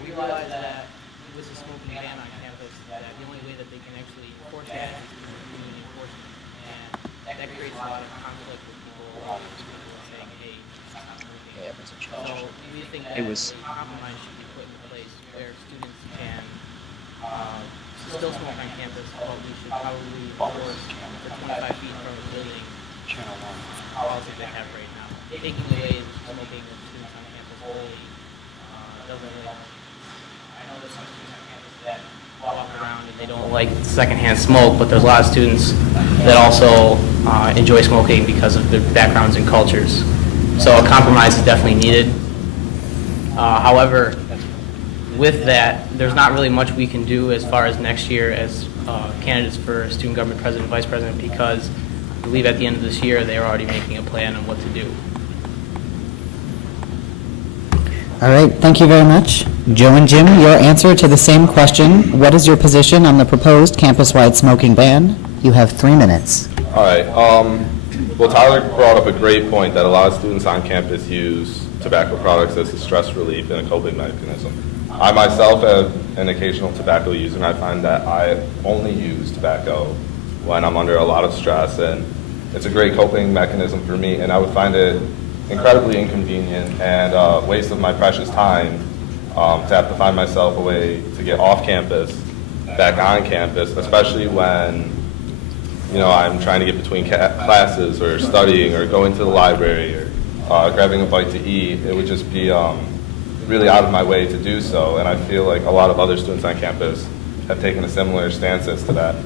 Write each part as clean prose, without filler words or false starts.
We realize that with the smoking ban on campus, that the only way that they can actually enforce that is through community enforcement. And that creates a lot of conflict with people saying, hey, stop smoking. So we think that a compromise should be put in place where students can still smoke on campus, but we should probably enforce the 25 feet from the building policy they have right now. Taking away smoking with students on campus really doesn't really help. I know there's some students on campus that walk around and they don't like secondhand smoke, but there's a lot of students that also enjoy smoking because of their backgrounds and cultures. So a compromise is definitely needed. However, with that, there's not really much we can do as far as next year as candidates for student government president and vice president, because I believe at the end of this year they're already making a plan on what to do. All right, thank you very much. Joe and Jim, your answer to the same question. What is your position on the proposed campus-wide smoking ban? You have 3 minutes. All right. Well, Tyler brought up a great point that a lot of students on campus use tobacco products as a stress relief and a coping mechanism. I myself am an occasional tobacco user, and I find that I only use tobacco when I'm under a lot of stress, and it's a great coping mechanism for me, and I would find it incredibly inconvenient and a waste of my precious time to have to find myself a way to get off campus, back on campus, especially when I'm trying to get between classes or studying or going to the library or grabbing a bite to eat. It would just be really out of my way to do so, and I feel like a lot of other students on campus have taken a similar stance as to that.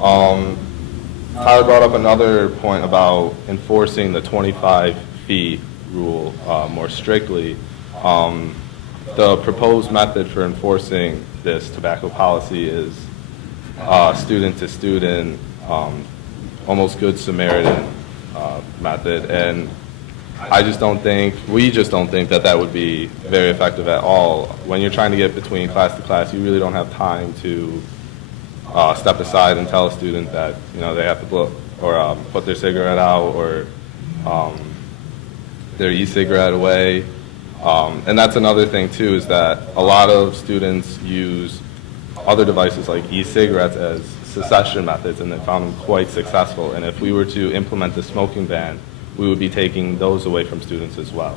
Tyler brought up another point about enforcing the 25 feet rule more strictly. The proposed method for enforcing this tobacco policy is student to student, almost Good Samaritan method, and we just don't think that that would be very effective at all. When you're trying to get between class to class, you really don't have time to step aside and tell a student that they have to blow or put their cigarette out or their e-cigarette away. And that's another thing too, is that a lot of students use other devices like e-cigarettes as cessation methods, and they found them quite successful. And if we were to implement the smoking ban, we would be taking those away from students as well.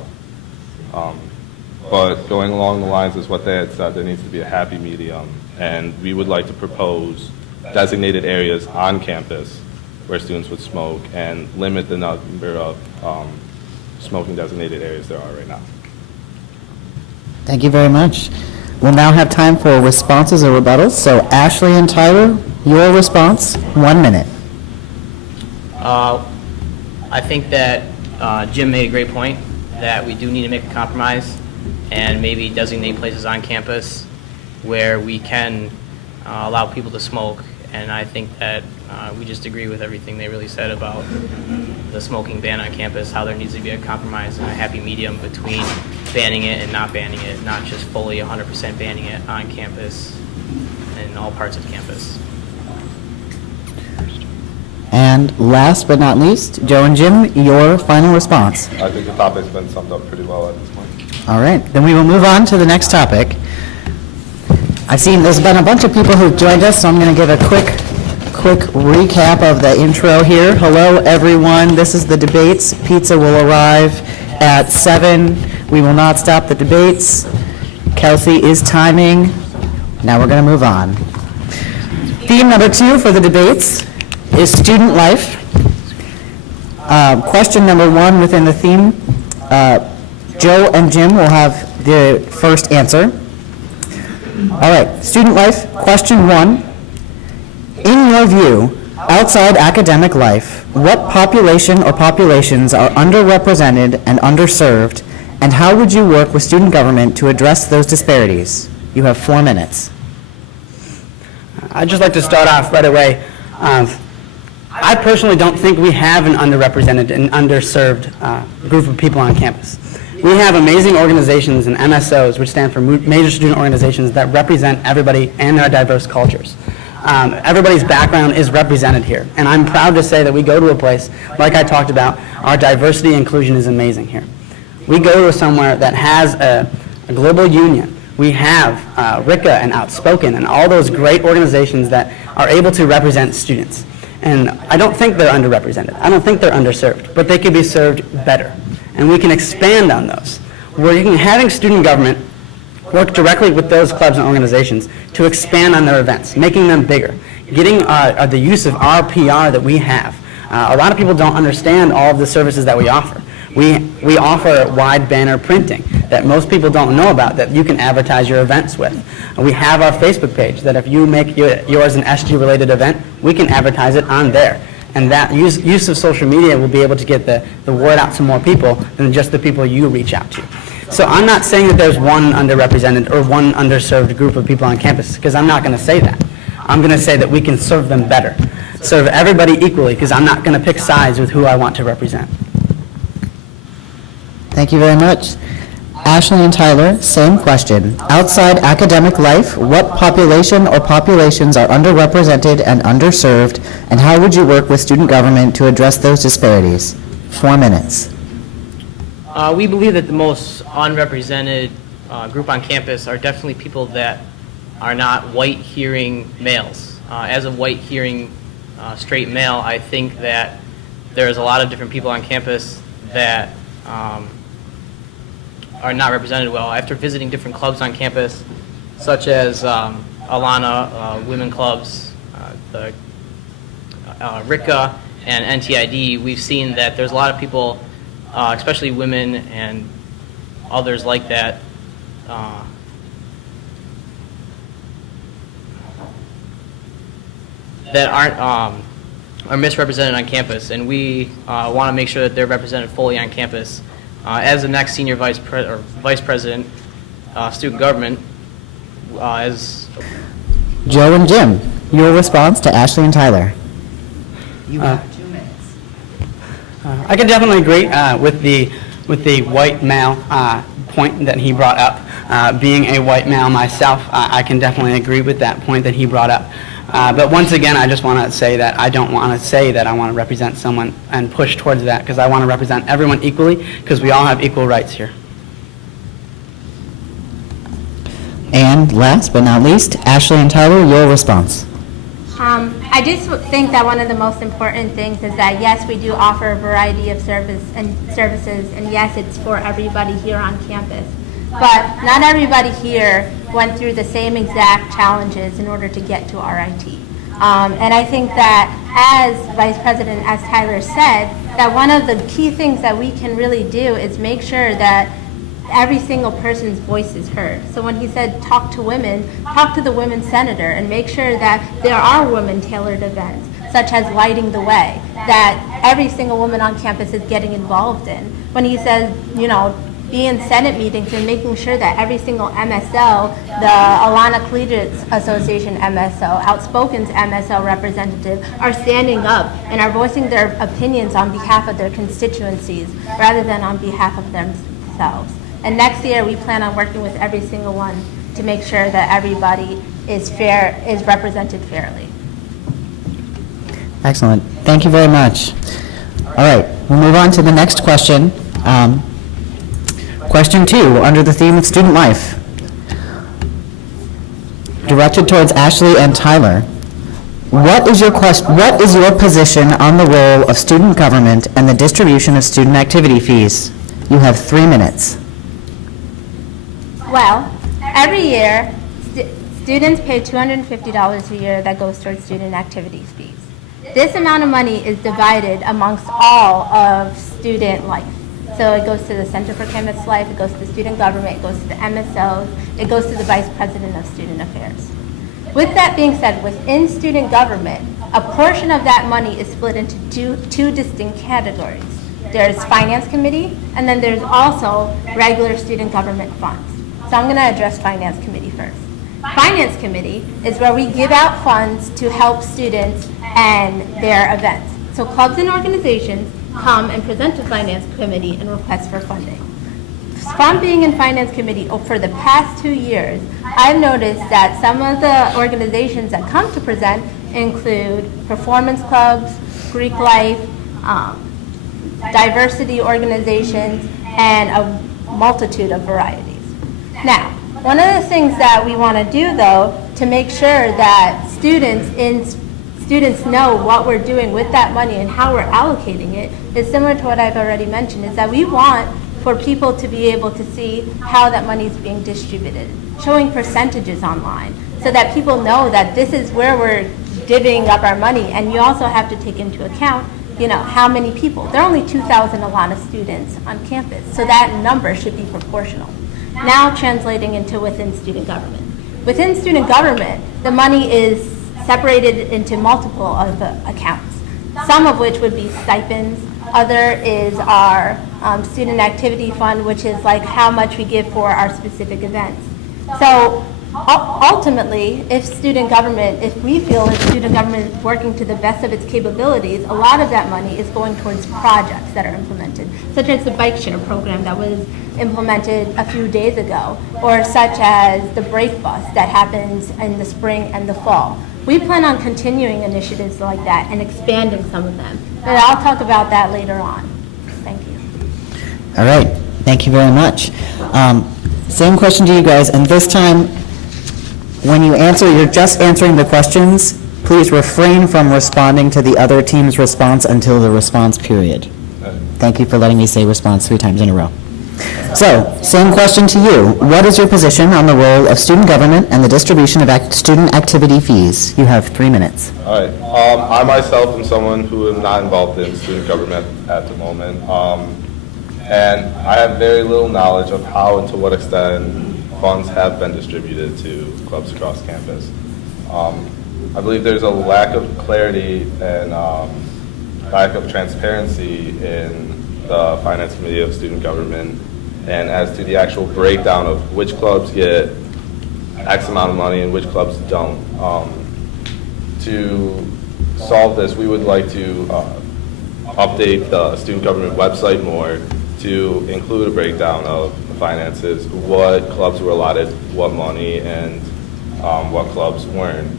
But going along the lines is what they had said, there needs to be a happy medium, and we would like to propose designated areas on campus where students would smoke and limit the number of smoking designated areas there are right now. Thank you very much. We'll now have time for responses or rebuttals. So Ashley and Tyler, your response, 1 minute. I think that Jim made a great point that we do need to make a compromise and maybe designate places on campus where we can allow people to smoke. And I think that we just agree with everything they really said about the smoking ban on campus, how there needs to be a compromise and a happy medium between banning it and not banning it, not just fully 100% banning it on campus and all parts of campus. And last but not least, Joe and Jim, your final response. I think the topic's been summed up pretty well at this point. All right, then we will move on to the next topic. I've seen there's been a bunch of people who've joined us, so I'm going to give a quick recap of the intro here. Hello, everyone. This is the debates. Pizza will arrive at 7. We will not stop the debates. Kelsey is timing. Now we're going to move on. Theme number 2 for the debates is student life. Question number 1 within the theme. Joe and Jim will have the first answer. All right, student life, question 1. In your view, outside academic life, what population or populations are underrepresented and underserved, and how would you work with student government to address those disparities? You have 4 minutes. I'd just like to start off right away. I personally don't think we have an underrepresented and underserved group of people on campus. We have amazing organizations and MSOs, which stand for major student organizations that represent everybody and their diverse cultures. Everybody's background is represented here, and I'm proud to say that we go to a place, like I talked about, our diversity inclusion is amazing here. We go to somewhere that has a global union We have RICA and Outspoken and all those great organizations that are able to represent students. And I don't think they're underrepresented. I don't think they're underserved, but they could be served better. And we can expand on those. We're having student government work directly with those clubs and organizations to expand on their events, making them bigger, getting the use of our PR that we have. A lot of people don't understand all of the services that we offer. We offer wide banner printing that most people don't know about that you can advertise your events with. We have our Facebook page that if you make yours an SG-related event, we can advertise it on there. And that use of social media will be able to get the word out to more people than just the people you reach out to. So I'm not saying that there's one underrepresented or one underserved group of people on campus, because I'm not going to say that. I'm going to say that we can serve them better, serve everybody equally, because I'm not going to pick sides with who I want to represent. Thank you very much. Ashley and Tyler, same question. Outside academic life, what population or populations are underrepresented and underserved, and how would you work with student government to address those disparities? 4 minutes. We believe that the most unrepresented group on campus are definitely people that are not white-hearing males. As a white-hearing straight male, I think that there's a lot of different people on campus that are not represented well. After visiting different clubs on campus, such as Alana, women clubs, the RICA, and NTID, we've seen that there's a lot of people, especially women and others like that, that are misrepresented on campus, and we want to make sure that they're represented fully on campus. As the next senior vice president, student government, as Joe and Jim, your response to Ashley and Tyler. You have 2 minutes. I can definitely agree with the white male point that he brought up. Being a white male myself, I can definitely agree with that point that he brought up. But once again, I just want to say that I don't want to say that I want to represent someone and push towards that, because I want to represent everyone equally, because we all have equal rights here. And last but not least, Ashley and Tyler, your response. I just think that one of the most important things is that, yes, we do offer a variety of services, and yes, it's for everybody here on campus. But not everybody here went through the same exact challenges in order to get to RIT. And I think that as Vice President, as Tyler said, that one of the key things that we can really do is make sure that every single person's voice is heard. So when he said talk to women, talk to the women's senator and make sure that there are women-tailored events, such as Lighting the Way, that every single woman on campus is getting involved in. When he says, you know, be in Senate meetings and making sure that every single MSO, the Alana Collegiate Association MSO, Outspoken's MSO representative, are standing up and are voicing their opinions on behalf of their constituencies rather than on behalf of themselves. And next year, we plan on working with every single one to make sure that everybody is represented fairly. Excellent. Thank you very much. All right, we'll move on to the next question. Question 2, under the theme of student life, directed towards Ashley and Tyler. What is your position on the role of student government and the distribution of student activity fees? You have 3 minutes. Well, every year, students pay $250 a year that goes towards student activities fees. This amount of money is divided amongst all of student life. So it goes to the Center for Campus Life, it goes to the student government, it goes to the MSOs, it goes to the Vice President of Student Affairs. With that being said, within student government, a portion of that money is split into two distinct categories. There's Finance Committee, and then there's also regular student government funds. So I'm going to address Finance Committee first. Finance Committee is where we give out funds to help students and their events. So clubs and organizations come and present to Finance Committee and request for funding. From being in Finance Committee for the past 2 years, I've noticed that some of the organizations that come to present include performance clubs, Greek life, diversity organizations, and a multitude of varieties. Now, One of the things that we want to do, though, to make sure that students know what we're doing with that money and how we're allocating it, is similar to what I've already mentioned, is that we want for people to be able to see how that money is being distributed, showing percentages online, so that people know that this is where we're divvying up our money. And you also have to take into account, how many people. There are only 2,000 Alana students on campus, so that number should be proportional. Now translating into within student government. Within student government, the money is separated into multiple of the accounts, some of which would be stipends. Other is our student activity fund, which is like how much we give for our specific events. So ultimately, if we feel that student government is working to the best of its capabilities, a lot of that money is going towards projects that are implemented, such as the bike share program that was implemented a few days ago, or such as the break bus that happens in the spring and the fall. We plan on continuing initiatives like that and expanding some of them, but I'll talk about that later on. Thank you. All right, thank you very much. Same question to you guys, and this time, when you answer, you're just answering the questions. Please refrain from responding to the other team's response until the response period. Thank you for letting me say response 3 times in a row. So, same question to you. What is your position on the role of student government and the distribution of student activity fees? You have 3 minutes. All right. I myself am someone who am not involved in student government at the moment. And I have very little knowledge of how and to what extent funds have been distributed to clubs across campus. I believe there's a lack of clarity and lack of transparency in the Finance Committee of Student Government, and as to the actual breakdown of which clubs get X amount of money and which clubs don't. To solve this, we would like to update the student government website more to include a breakdown of the finances, what clubs were allotted what money, and what clubs weren't.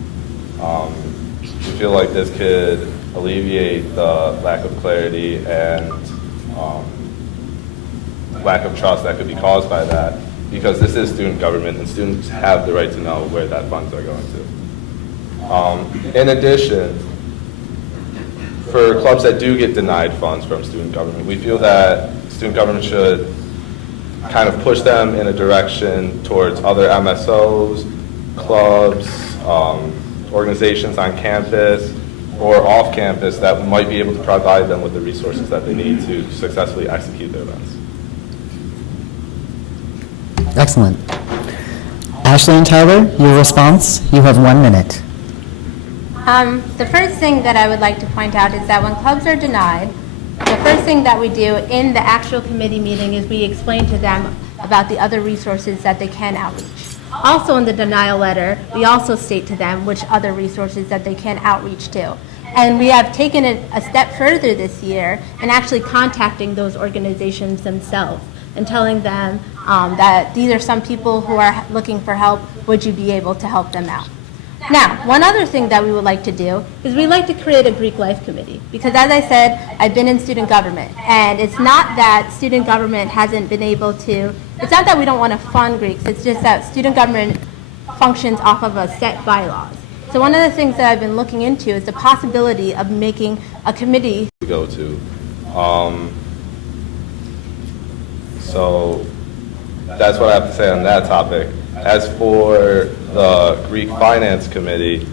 We feel like this could alleviate the lack of clarity and lack of trust that could be caused by that, because this is student government and students have the right to know where that funds are going to. In addition, for clubs that do get denied funds from student government, we feel that student government should kind of push them in a direction towards other MSOs, clubs, organizations on campus or off campus that might be able to provide them with the resources that they need to successfully execute their events. Excellent. Ashley and Tyler, your response. You have 1 minute. The first thing that I would like to point out is that when clubs are denied, the first thing that we do in the actual committee meeting is we explain to them about the other resources that they can outreach. Also in the denial letter, we also state to them which other resources that they can outreach to. And we have taken it a step further this year and actually contacting those organizations themselves and telling them that these are some people who are looking for help. Would you be able to help them out? Now, one other thing that we would like to do is we'd like to create a Greek Life Committee, because as I said, I've been in student government, and it's not that student government hasn't been able to, it's not that we don't want to fund Greeks, it's just that student government functions off of a set bylaws. So one of the things that I've been looking into is the possibility of making a committee To go to. So that's what I have to say on that topic. As for the Greek Finance Committee,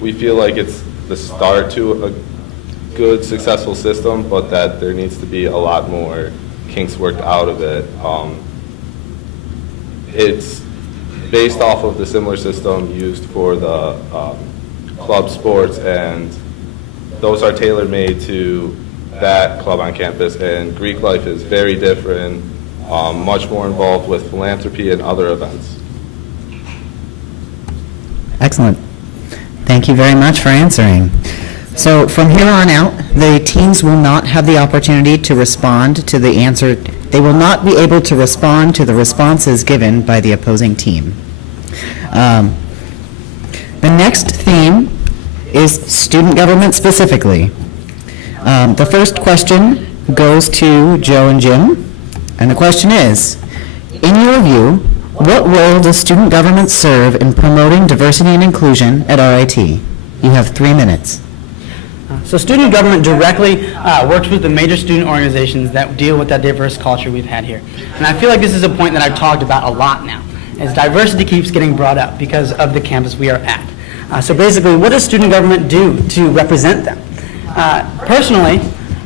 we feel like it's the start to a good, successful system, but that there needs to be a lot more kinks worked out of it. It's based off of the similar system used for the club sports, and those are tailor-made to that club on campus, and Greek Life is very different, much more involved with philanthropy and other events. Excellent. Thank you very much for answering. So from here on out, the teams will not have the opportunity to respond to the answer. They will not be able to respond to the responses given by the opposing team. The next theme is student government specifically. The first question goes to Joe and Jim, and the question is, in your view, What role does student government serve in promoting diversity and inclusion at RIT? You have 3 minutes. So student government directly works with the major student organizations that deal with that diverse culture we've had here. And I feel like this is a point that I've talked about a lot now, as diversity keeps getting brought up because of the campus we are at. So basically, what does student government do to represent them? Personally,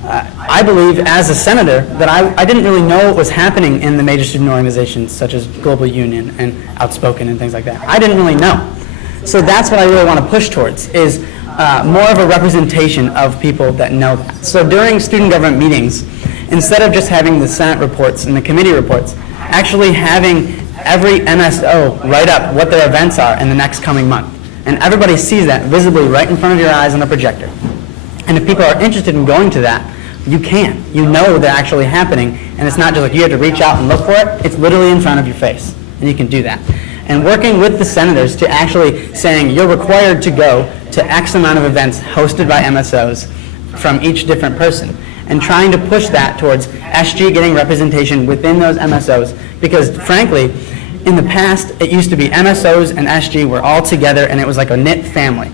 I believe as a senator that I didn't really know what was happening in the major student organizations such as Global Union and Outspoken and things like that. I didn't really know. So that's what I really want to push towards, is more of a representation of people that know that. So during student government meetings, instead of just having the Senate reports and the committee reports, actually having every MSO write up what their events are in the next coming month. And everybody sees that visibly right in front of your eyes on the projector. And if people are interested in going to that, you can. You know they're actually happening, and it's not just like you have to reach out and look for it. It's literally in front of your face, and you can do that. And working with the senators to actually saying you're required to go to X amount of events hosted by MSOs from each different person, and trying to push that towards SG getting representation within those MSOs, because frankly, in the past, it used to be MSOs and SG were all together, and it was like a knit family.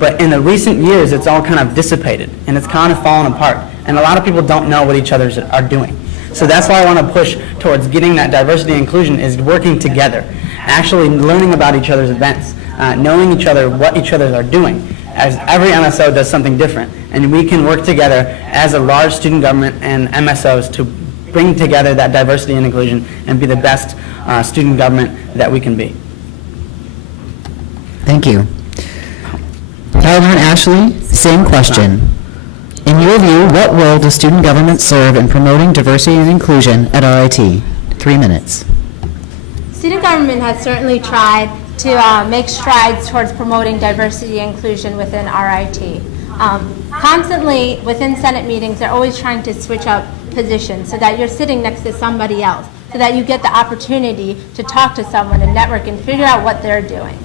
But in the recent years, it's all kind of dissipated, and it's kind of fallen apart. And a lot of people don't know what each other are doing. So that's why I want to push towards getting that diversity and inclusion, is working together, actually learning about each other's events, knowing each other, what each other are doing, as every MSO does something different. And we can work together as a large student government and MSOs to bring together that diversity and inclusion and be the best student government that we can be. Thank you. Tyler and Ashley, same question. In your view, what role does student government serve in promoting diversity and inclusion at RIT? 3 minutes. Student government has certainly tried to make strides towards promoting diversity and inclusion within RIT. Constantly within Senate meetings, they're always trying to switch up positions so that you're sitting next to somebody else, so that you get the opportunity to talk to someone and network and figure out what they're doing.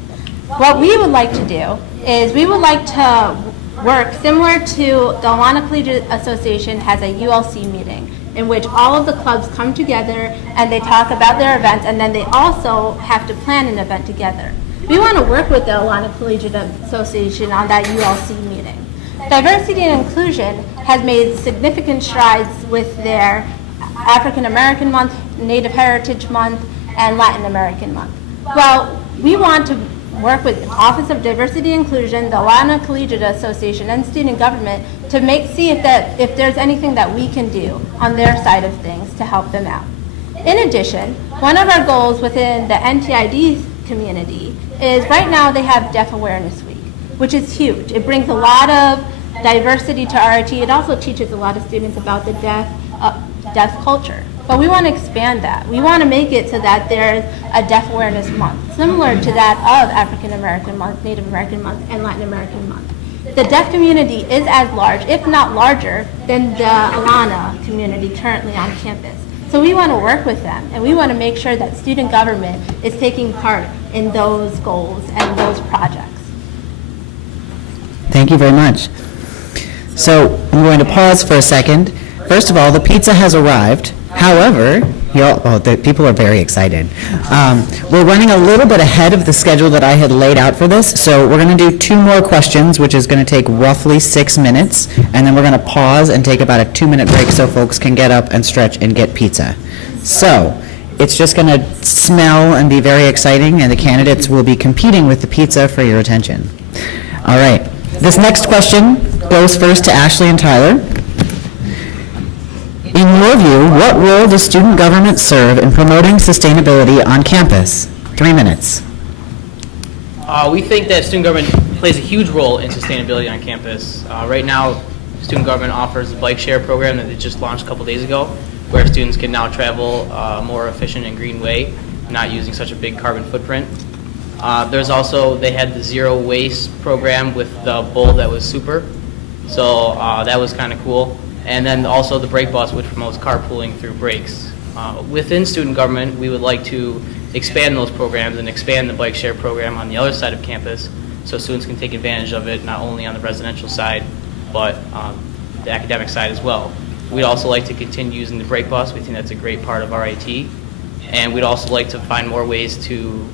What we would like to do is we would like to work similar to the Awana Collegiate Association has a ULC meeting in which all of the clubs come together and they talk about their events, and then they also have to plan an event together. We want to work with the Awana Collegiate Association on that ULC meeting. Diversity and inclusion has made significant strides with their African American Month, Native Heritage Month, and Latin American Month. Well, we want to work with Office of Diversity and Inclusion, the Awana Collegiate Association, and student government to see if there's anything that we can do on their side of things to help them out. In addition, one of our goals within the NTID community is right now they have Deaf Awareness Week, which is huge. It brings a lot of diversity to RIT. It also teaches a lot of students about the deaf culture. But we want to expand that. We want to make it so that there's a Deaf Awareness Month, similar to that of African American Month, Native American Month, and Latin American Month. The deaf community is as large, if not larger, than the Alana community currently on campus. So we want to work with them, and we want to make sure that student government is taking part in those goals and those projects. Thank you very much. So I'm going to pause for a second. First of all, the pizza has arrived. However, the people are very excited. We're running a little bit ahead of the schedule that I had laid out for this, so we're going to do 2 more questions, which is going to take roughly 6 minutes, and then we're going to pause and take about a 2-minute break so folks can get up and stretch and get pizza. So it's just going to smell and be very exciting, and the candidates will be competing with the pizza for your attention. All right. This next question goes first to Ashley and Tyler. In your view, what role does student government serve in promoting sustainability on campus? 3 minutes. We think that student government plays a huge role in sustainability on campus. Right now, student government offers a bike share program that they just launched a couple days ago, where students can now travel a more efficient and green way, not using such a big carbon footprint. There's also, they had the zero waste program with the bowl that was super, so that was kind of cool. And then also the break bus, which promotes carpooling through breaks. Within student government, we would like to expand those programs and expand the bike share program on the other side of campus so students can take advantage of it, not only on the residential side, but the academic side as well. We'd also like to continue using the break bus. We think that's a great part of RIT. And we'd also like to find more ways to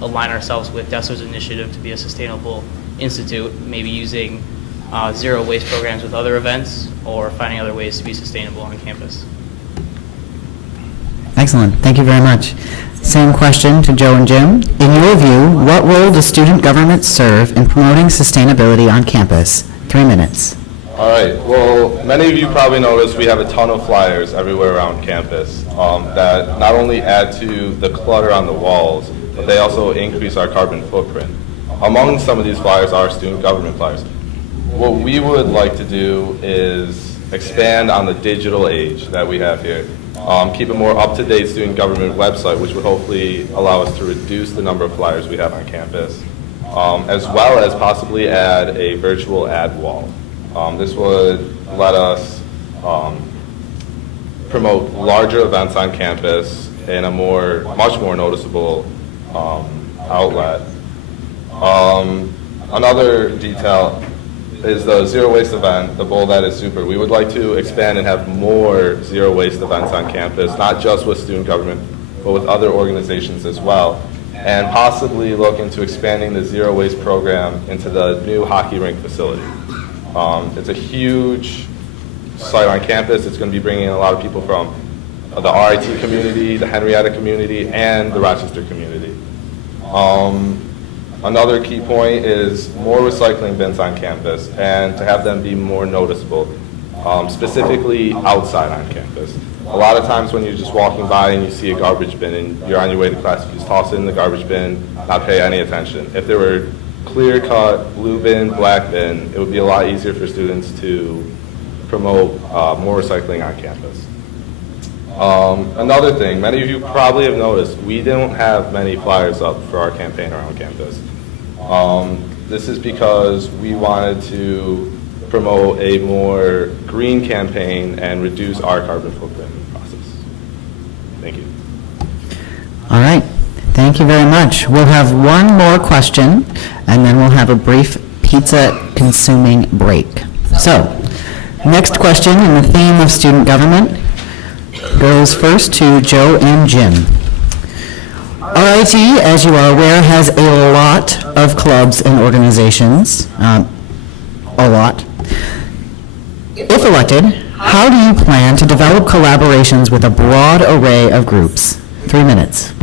align ourselves with Dessler's initiative to be a sustainable institute, maybe using zero waste programs with other events or finding other ways to be sustainable on campus. Excellent. Thank you very much. Same question to Joe and Jim. In your view, what role does student government serve in promoting sustainability on campus? 3 minutes. All right. Well, many of you probably noticed we have a ton of flyers everywhere around campus that not only add to the clutter on the walls, but they also increase our carbon footprint. Among some of these flyers are student government flyers. What we would like to do is expand on the digital age that we have here. Keep a more up-to-date student government website, which would hopefully allow us to reduce the number of flyers we have on campus, as well as possibly add a virtual ad wall. This would let us promote larger events on campus in a much more noticeable outlet. Another detail is the zero waste event, the Bowl That Is Super. We would like to expand and have more zero waste events on campus, not just with student government, but with other organizations as well, and possibly look into expanding the zero waste program into the new hockey rink facility. It's a huge site on campus. It's going to be bringing in a lot of people from the RIT community, the Henrietta community, and the Rochester community. Another key point is more recycling bins on campus and to have them be more noticeable, specifically outside on campus. A lot of times when you're just walking by and you see a garbage bin and you're on your way to class, you just toss it in the garbage bin, not pay any attention. If there were clear-cut blue bin, black bin, it would be a lot easier for students to promote more recycling on campus. Another thing, many of you probably have noticed, we don't have many flyers up for our campaign around campus. This is because we wanted to promote a more green campaign and reduce our carbon footprint in the process. Thank you. All right. Thank you very much. We'll have one more question, and then we'll have a brief pizza-consuming break. So, next question in the theme of student government goes first to Joe and Jim. RIT, as you are aware, has a lot of clubs and organizations. A lot. If elected, how do you plan to develop collaborations with a broad array of groups? 3 minutes.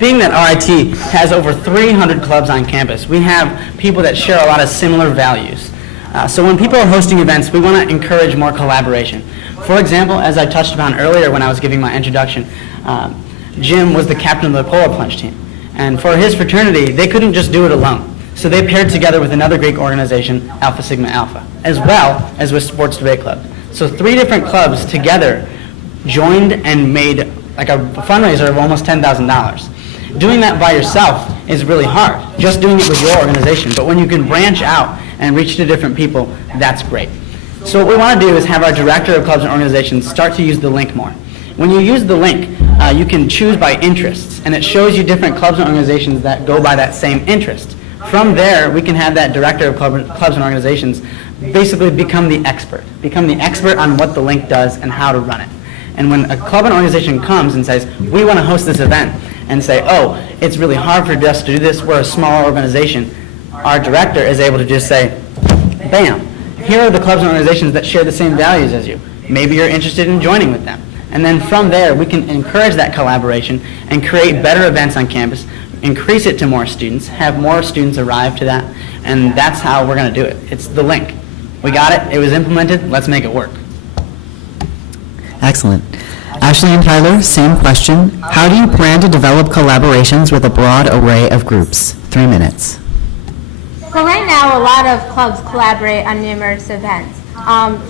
Being that RIT has over 300 clubs on campus, we have people that share a lot of similar values. So when people are hosting events, we want to encourage more collaboration. For example, as I touched upon earlier when I was giving my introduction, Jim was the captain of the polar plunge team. And for his fraternity, they couldn't just do it alone. So they paired together with another Greek organization, Alpha Sigma Alpha, as well as with Sports Debate Club. So 3 different clubs together joined and made like a fundraiser of almost $10,000. Doing that by yourself is really hard, just doing it with your organization. But when you can branch out and reach to different people, that's great. So what we want to do is have our director of clubs and organizations start to use the link more. When you use the link, you can choose by interests, and it shows you different clubs and organizations that go by that same interest. From there, we can have that director of clubs and organizations basically become the expert on what the link does and how to run it. And when a club and organization comes and says, we want to host this event, and say, oh, it's really hard for us to do this, we're a small organization, our director is able to just say, bam, here are the clubs and organizations that share the same values as you. Maybe you're interested in joining with them. And then from there, we can encourage that collaboration and create better events on campus, increase it to more students, have more students arrive to that, and that's how we're going to do it. It's the link. We got it, it was implemented, let's make it work. Excellent. Ashley and Tyler, same question. How do you plan to develop collaborations with a broad array of groups? 3 minutes. So right now, a lot of clubs collaborate on numerous events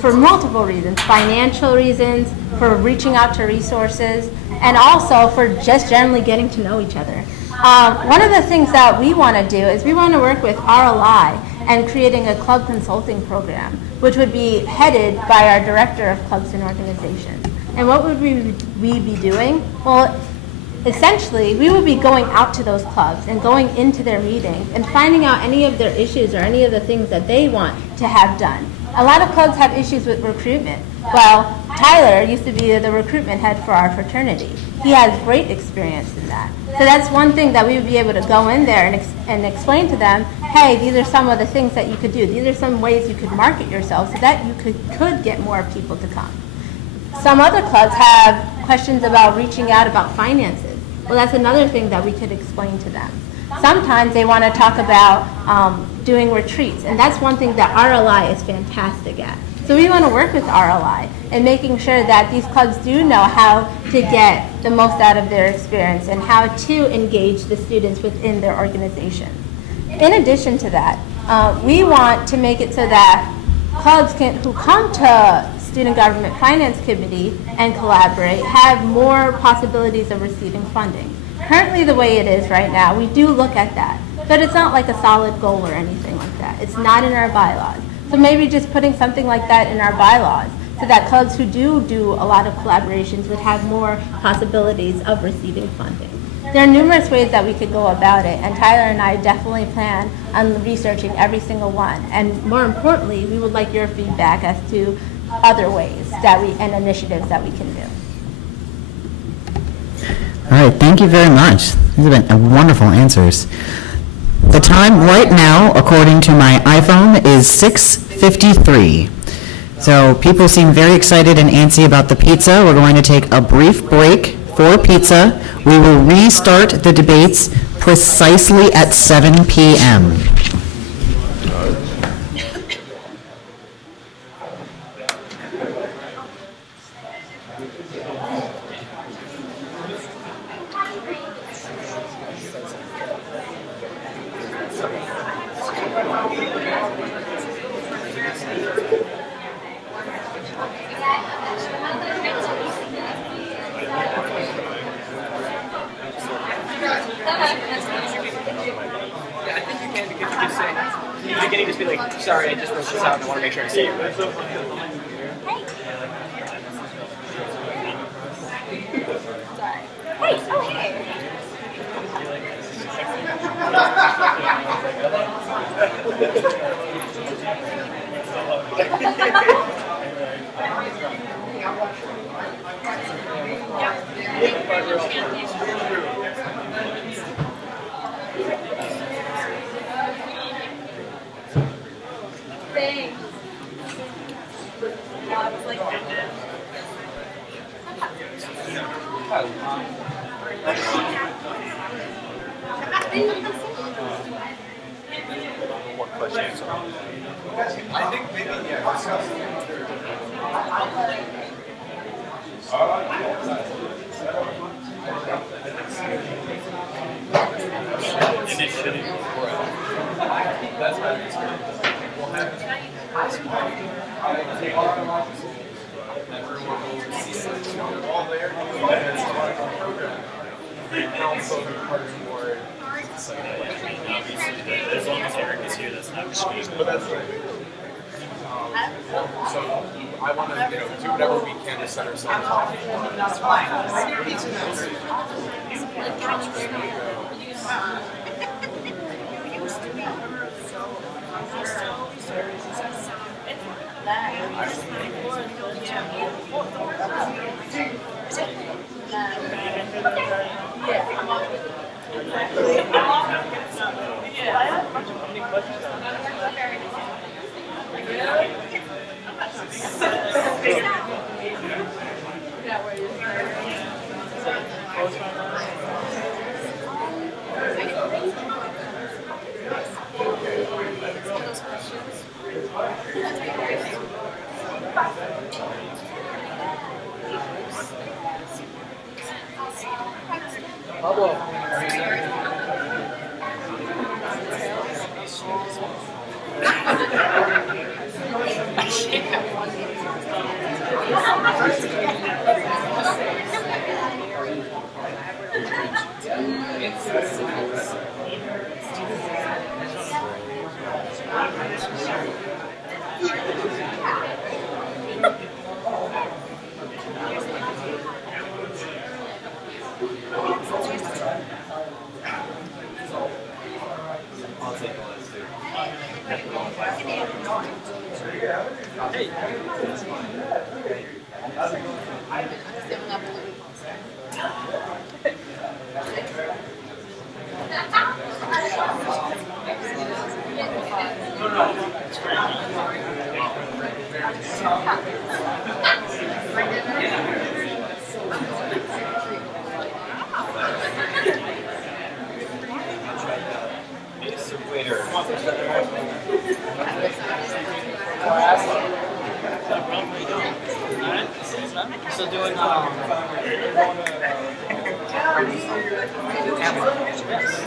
for multiple reasons, financial reasons, for reaching out to resources, and also for just generally getting to know each other. One of the things that we want to do is we want to work with RLI and creating a club consulting program, which would be headed by our director of clubs and organizations. And what would we be doing? Well, essentially, we would be going out to those clubs and going into their meetings and finding out any of their issues or any of the things that they want to have done. A lot of clubs have issues with recruitment. Well, Tyler used to be the recruitment head for our fraternity. He has great experience in that. So that's one thing that we would be able to go in there and explain to them, hey, these are some of the things that you could do. These are some ways you could market yourself so that you could get more people to come. Some other clubs have questions about reaching out about finances. Well, that's another thing that we could explain to them. Sometimes they want to talk about doing retreats, and that's one thing that RLI is fantastic at. So we want to work with RLI and making sure that these clubs do know how to get the most out of their experience and how to engage the students within their organization. In addition to that, we want to make it so that clubs who come to Student Government Finance Committee and collaborate have more possibilities of receiving funding. Currently, the way it is right now, we do look at that, but it's not like a solid goal or anything like that. It's not in our bylaws. So maybe just putting something like that in our bylaws so that clubs who do a lot of collaborations would have more possibilities of receiving funding. There are numerous ways that we could go about it, and Tyler and I definitely plan on researching every single one. And more importantly, we would like your feedback as to other ways and initiatives that we can do. All right, thank you very much. These have been wonderful answers. The time right now, according to my iPhone, is 6:53. So people seem very excited and antsy about the pizza. We're going to take a brief break for pizza. We will restart the debates precisely at 7 p.m. Yeah, I think you can because you just say, in the beginning, just be like, sorry, I just wrote this out and I want to make sure I say it right. As long as Eric is here, that's not excused. But that's right. So I want to, do whatever we can to set ourselves off.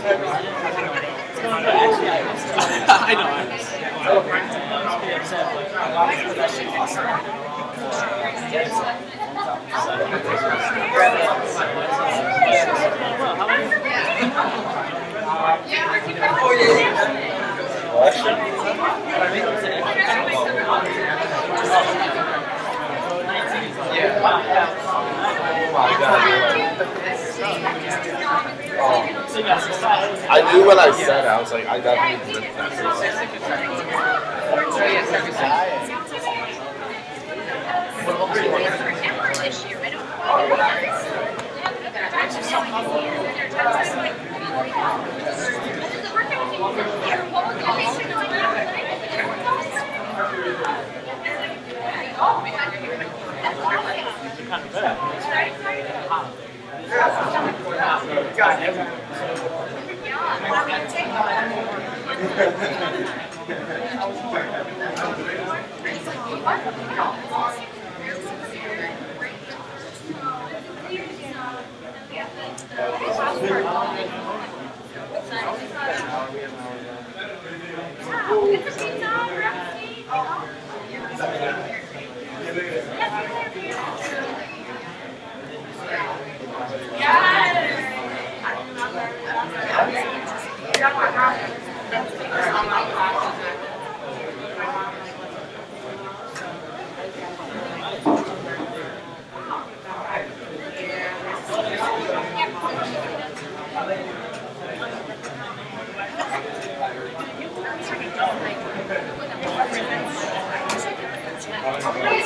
I know. I knew what I said. I was like, I definitely ripped that.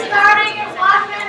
Starting in 1 minute.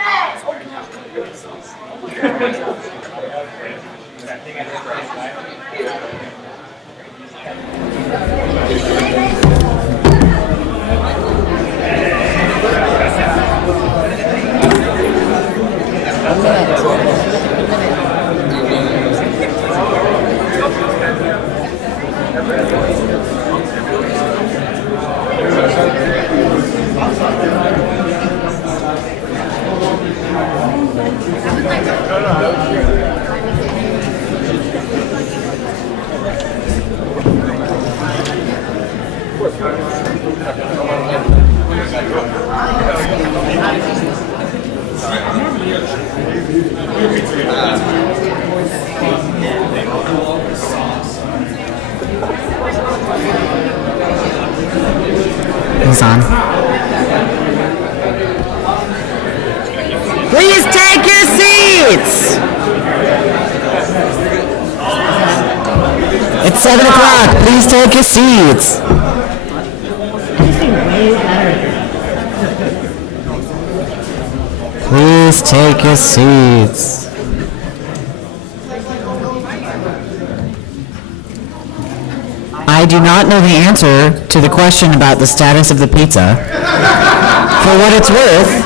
He's on. Please take your seats. It's 7 o'clock. Please take your seats. Please take your seats. I do not know the answer to the question about the status of the pizza. For what it's worth,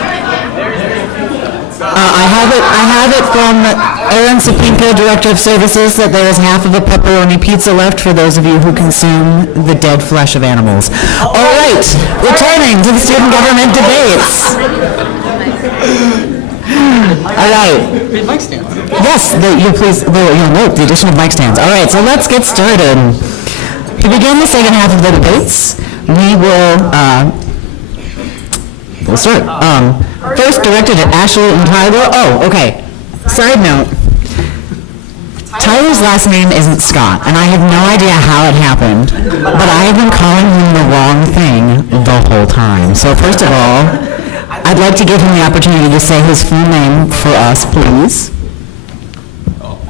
I have it from Aaron Sapinka, Director of Services, that there is half of a pepperoni pizza left for those of you who consume the dead flesh of animals. All right, returning to the student government debates. All right. Yes, you'll note the addition of mic stands. All right, so let's get started. To begin the second half of the debates, we'll start. First, directed at Ashley and Tyler. Oh, okay. Side note. Tyler's last name isn't Scott, and I have no idea how it happened, but I have been calling him the wrong thing the whole time. So first of all, I'd like to give him the opportunity to say his full name for us, please.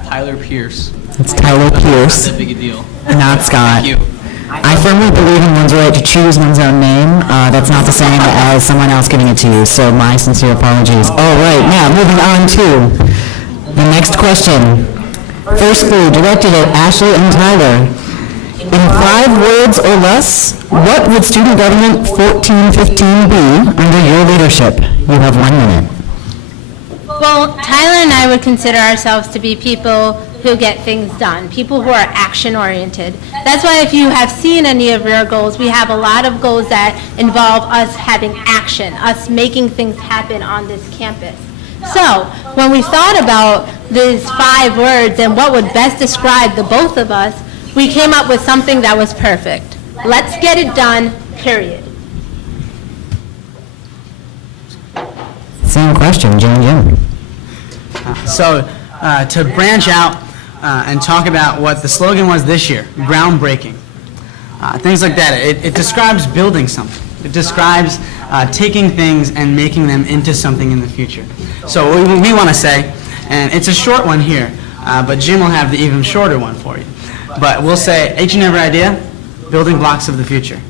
Tyler Pierce. It's Tyler Pierce. Not that big a deal. Not Scott. Thank you. I firmly believe in one's right to choose one's own name. That's not the same as someone else giving it to you, so my sincere apologies. All right, now moving on to the next question. Firstly, directed at Ashley and Tyler. In 5 words or less, what would student government 1415 be under your leadership? You have 1 minute. Well, Tyler and I would consider ourselves to be people who get things done, people who are action-oriented. That's why if you have seen any of your goals, we have a lot of goals that involve us having action, us making things happen on this campus. So, when we thought about these 5 words and what would best describe the both of us, we came up with something that was perfect. Let's get it done, period. Same question, Jim and Jim. So to branch out and talk about what the slogan was this year, groundbreaking, things like that. It describes building something. It describes taking things and making them into something in the future. So what we want to say, and it's a short one here, but Jim will have the even shorter one for you. But we'll say, each and every idea, building blocks of the future.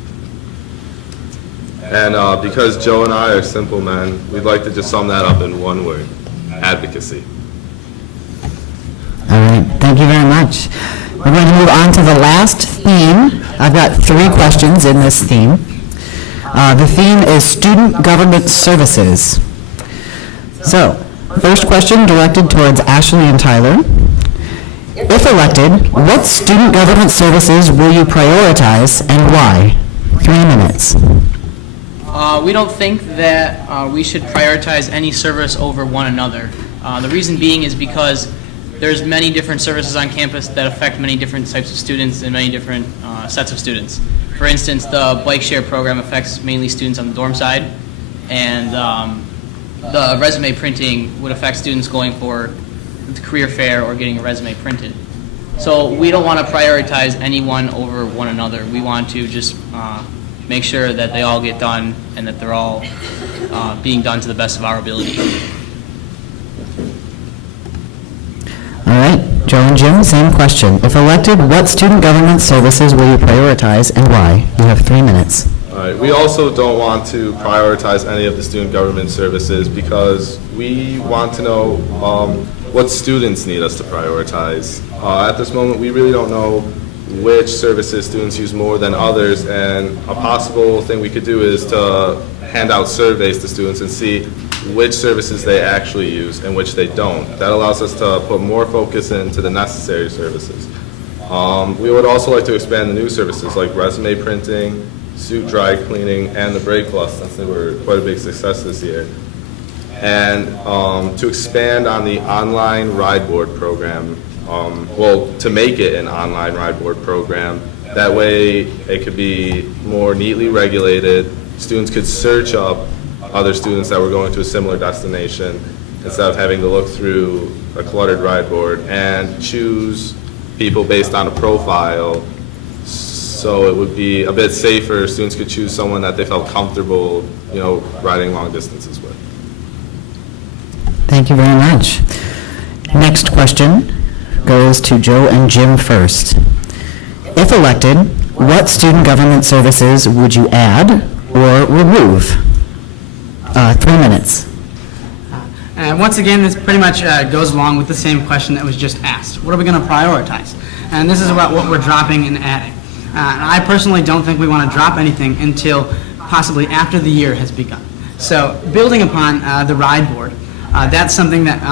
And because Joe and I are simple men, we'd like to just sum that up in one word: advocacy. All right, thank you very much. We're going to move on to the last theme. I've got 3 questions in this theme. The theme is student government services. So, first question directed towards Ashley and Tyler. If elected, what student government services will you prioritize and why? 3 minutes. We don't think that we should prioritize any service over one another. The reason being is because there's many different services on campus that affect many different types of students and many different sets of students. For instance, the bike share program affects mainly students on the dorm side, and the resume printing would affect students going for the career fair or getting a resume printed. So we don't want to prioritize anyone over one another. We want to just make sure that they all get done and that they're all being done to the best of our ability. All right, Joe and Jim, same question. If elected, what student government services will you prioritize and why? You have 3 minutes. All right. We also don't want to prioritize any of the student government services because we want to know what students need us to prioritize. At this moment, we really don't know which services students use more than others, and a possible thing we could do is to hand out surveys to students and see which services they actually use and which they don't. That allows us to put more focus into the necessary services. We would also like to expand the new services like resume printing, suit dry cleaning, and the Break Plus, since they were quite a big success this year. And to expand on the online ride board program, to make it an online ride board program. That way it could be more neatly regulated. Students could search up other students that were going to a similar destination instead of having to look through a cluttered ride board and choose people based on a profile. So it would be a bit safer. Students could choose someone that they felt comfortable, riding long distances with. Thank you very much. Next question goes to Joe and Jim first. If elected, what student government services would you add or remove? 3 minutes. And once again, this pretty much goes along with the same question that was just asked. What are we going to prioritize? And this is about what we're dropping and adding. I personally don't think we want to drop anything until possibly after the year has begun. So building upon the ride board, that's something that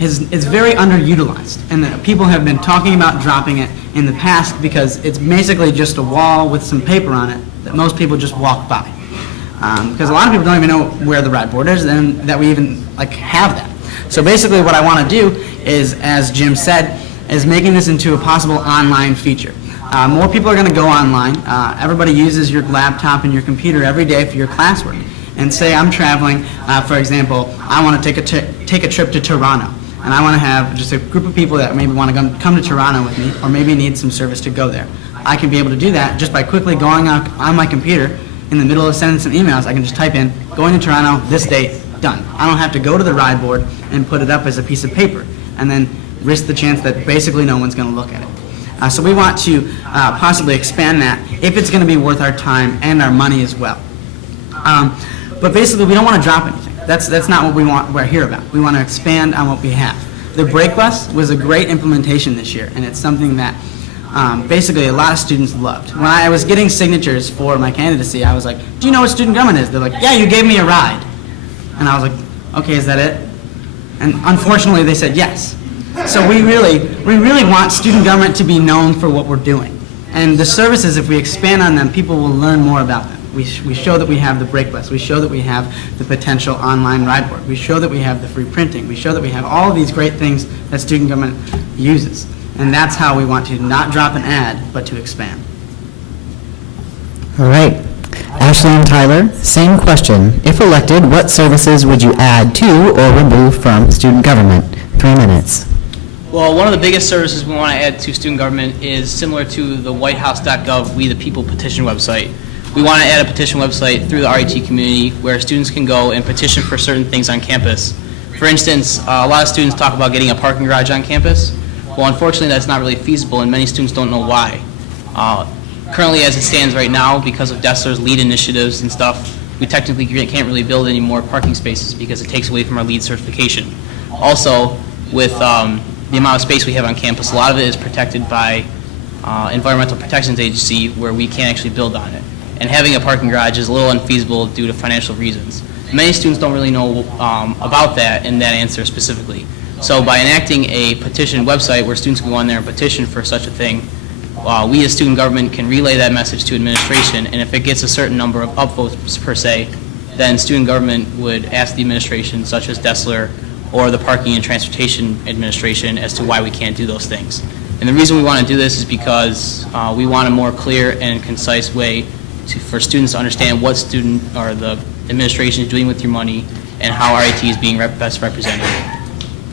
is very underutilized, and that people have been talking about dropping it in the past because it's basically just a wall with some paper on it that most people just walk by. Because a lot of people don't even know where the ride board is and that we even have that. So basically what I want to do is, as Jim said, is making this into a possible online feature. More people are going to go online. Everybody uses your laptop and your computer every day for your classwork. And say I'm traveling, for example, I want to take a trip to Toronto. And I want to have just a group of people that maybe want to come to Toronto with me, or maybe need some service to go there. I can be able to do that just by quickly going on my computer. In the middle of sending some emails, I can just type in, going to Toronto, this date, done. I don't have to go to the ride board and put it up as a piece of paper, and then risk the chance that basically no one's going to look at it. So we want to possibly expand that if it's going to be worth our time and our money as well. But basically, we don't want to drop anything. That's not what we're here about. We want to expand on what we have. The Break Bus was a great implementation this year, and it's something that basically a lot of students loved. When I was getting signatures for my candidacy, I was like, do you know what student government is? They're like, yeah, you gave me a ride. And I was like, okay, is that it? And unfortunately, they said yes. So we really want student government to be known for what we're doing. And the services, if we expand on them, people will learn more about them. We show that we have the Break Bus. We show that we have the potential online ride board. We show that we have the free printing. We show that we have all of these great things that student government uses. And that's how we want to not drop an ad, but to expand. All right. Ashley and Tyler, same question. If elected, what services would you add to or remove from student government? 3 minutes. Well, one of the biggest services we want to add to student government is similar to the whitehouse.gov We the People petition website. We want to add a petition website through the RIT community where students can go and petition for certain things on campus. For instance, a lot of students talk about getting a parking garage on campus. Well, unfortunately, that's not really feasible, and many students don't know why. Currently, as it stands right now, because of Dessler's LEED initiatives and stuff, we technically can't really build any more parking spaces because it takes away from our LEED certification. Also, with the amount of space we have on campus, a lot of it is protected by Environmental Protections Agency where we can't actually build on it. And having a parking garage is a little unfeasible due to financial reasons. Many students don't really know about that and that answer specifically. So by enacting a petition website where students can go on there and petition for such a thing, we as student government can relay that message to administration, and if it gets a certain number of upvotes per se, then student government would ask the administration, such as Dessler or the Parking and Transportation Administration, as to why we can't do those things. And the reason we want to do this is because we want a more clear and concise way for students to understand what student or the administration is doing with your money and how RIT is being best represented.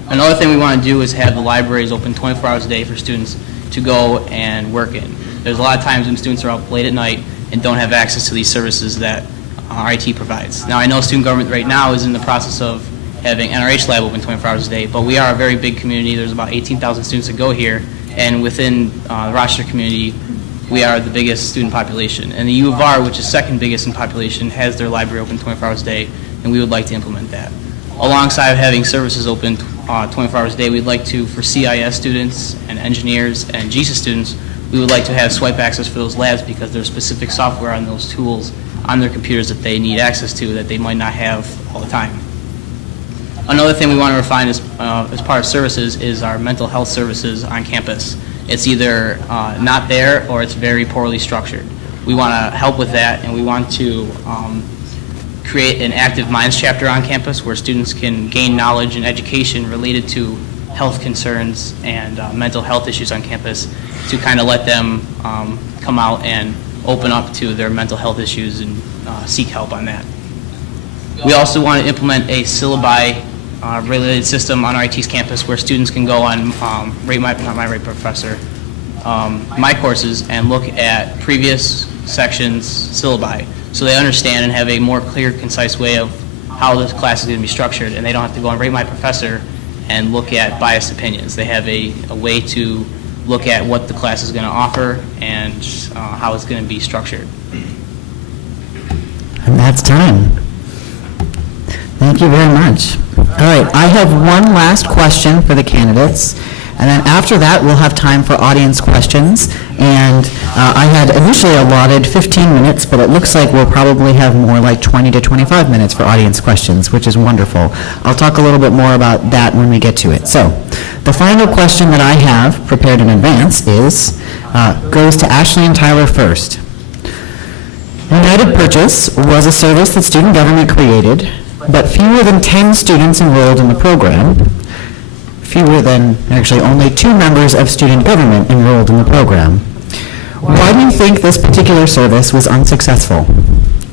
Another thing we want to do is have the libraries open 24 hours a day for students to go and work in. There's a lot of times when students are up late at night and don't have access to these services that RIT provides. Now, I know student government right now is in the process of having NRH Lab open 24 hours a day, but we are a very big community. There's about 18,000 students that go here, and within the Rochester community, we are the biggest student population. And the U of R, which is second biggest in population, has their library open 24 hours a day, and we would like to implement that. Alongside having services open 24 hours a day, we'd like to, for CIS students and engineers and GSA students, we would like to have swipe access for those labs because there's specific software on those tools on their computers that they need access to that they might not have all the time. Another thing we want to refine as part of services is our mental health services on campus. It's either not there or it's very poorly structured. We want to help with that, and we want to create an Active Minds chapter on campus where students can gain knowledge and education related to health concerns and mental health issues on campus to kind of let them come out and open up to their mental health issues and seek help on that. We also want to implement a syllabi related system on RIT's campus where students can go on my courses and look at previous sections syllabi so they understand and have a more clear, concise way of how this class is going to be structured, and they don't have to go and rate my professor and look at biased opinions. They have a way to look at what the class is going to offer and how it's going to be structured. And that's time. Thank you very much. All right, I have one last question for the candidates, and then after that, we'll have time for audience questions. And I had initially allotted 15 minutes, but it looks like we'll probably have more like 20 to 25 minutes for audience questions, which is wonderful. I'll talk a little bit more about that when we get to it. So, the final question that I have prepared in advance goes to Ashley and Tyler first. United Purchase was a service that student government created, but fewer than 10 students enrolled in the program. Only 2 members of student government enrolled in the program. Why do you think this particular service was unsuccessful?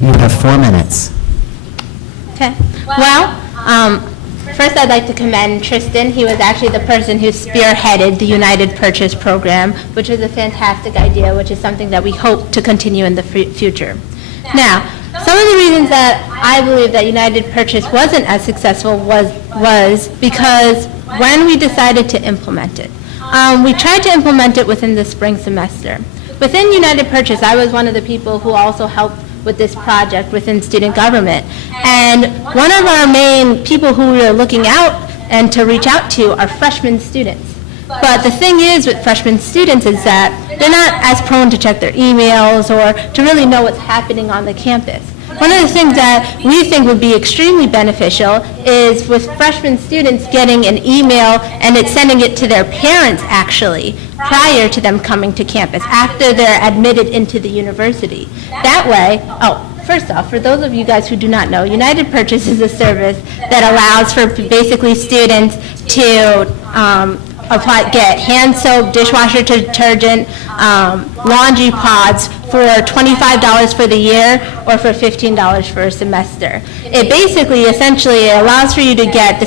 You have 4 minutes. Okay. Well, first I'd like to commend Tristan. He was actually the person who spearheaded the United Purchase program, which is a fantastic idea, which is something that we hope to continue in the future. Now, some of the reasons that I believe that United Purchase wasn't as successful was because when we decided to implement it, we tried to implement it within the spring semester. Within United Purchase, I was one of the people who also helped with this project within student government. And one of our main people who we were looking out and to reach out to are freshman students. But the thing is with freshman students is that they're not as prone to check their emails or to really know what's happening on the campus. One of the things that we think would be extremely beneficial is with freshman students getting an email and it's sending it to their parents actually prior to them coming to campus, after they're admitted into the university. That way, first off, for those of you guys who do not know, United Purchase is a service that allows for basically students to get hand soap, dishwasher detergent, laundry pods for $25 for the year or for $15 for a semester. It basically, essentially, it allows for you to get a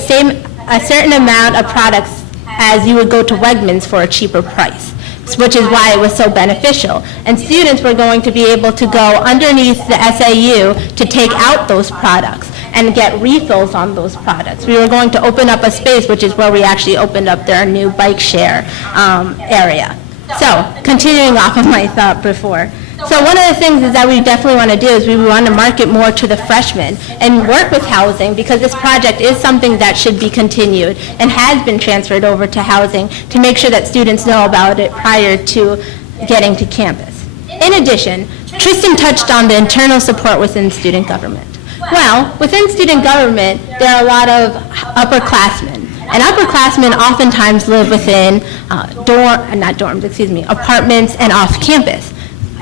certain amount of products as you would go to Wegmans for a cheaper price, which is why it was so beneficial. And students were going to be able to go underneath the SAU to take out those products and get refills on those products. We were going to open up a space, which is where we actually opened up their new bike share area. So, continuing off of my thought before. So one of the things is that we definitely want to do is we want to market more to the freshmen and work with housing, because this project is something that should be continued and has been transferred over to housing to make sure that students know about it prior to getting to campus. In addition, Tristan touched on the internal support within student government. Well, within student government, there are a lot of upperclassmen. And upperclassmen oftentimes live within apartments and off campus.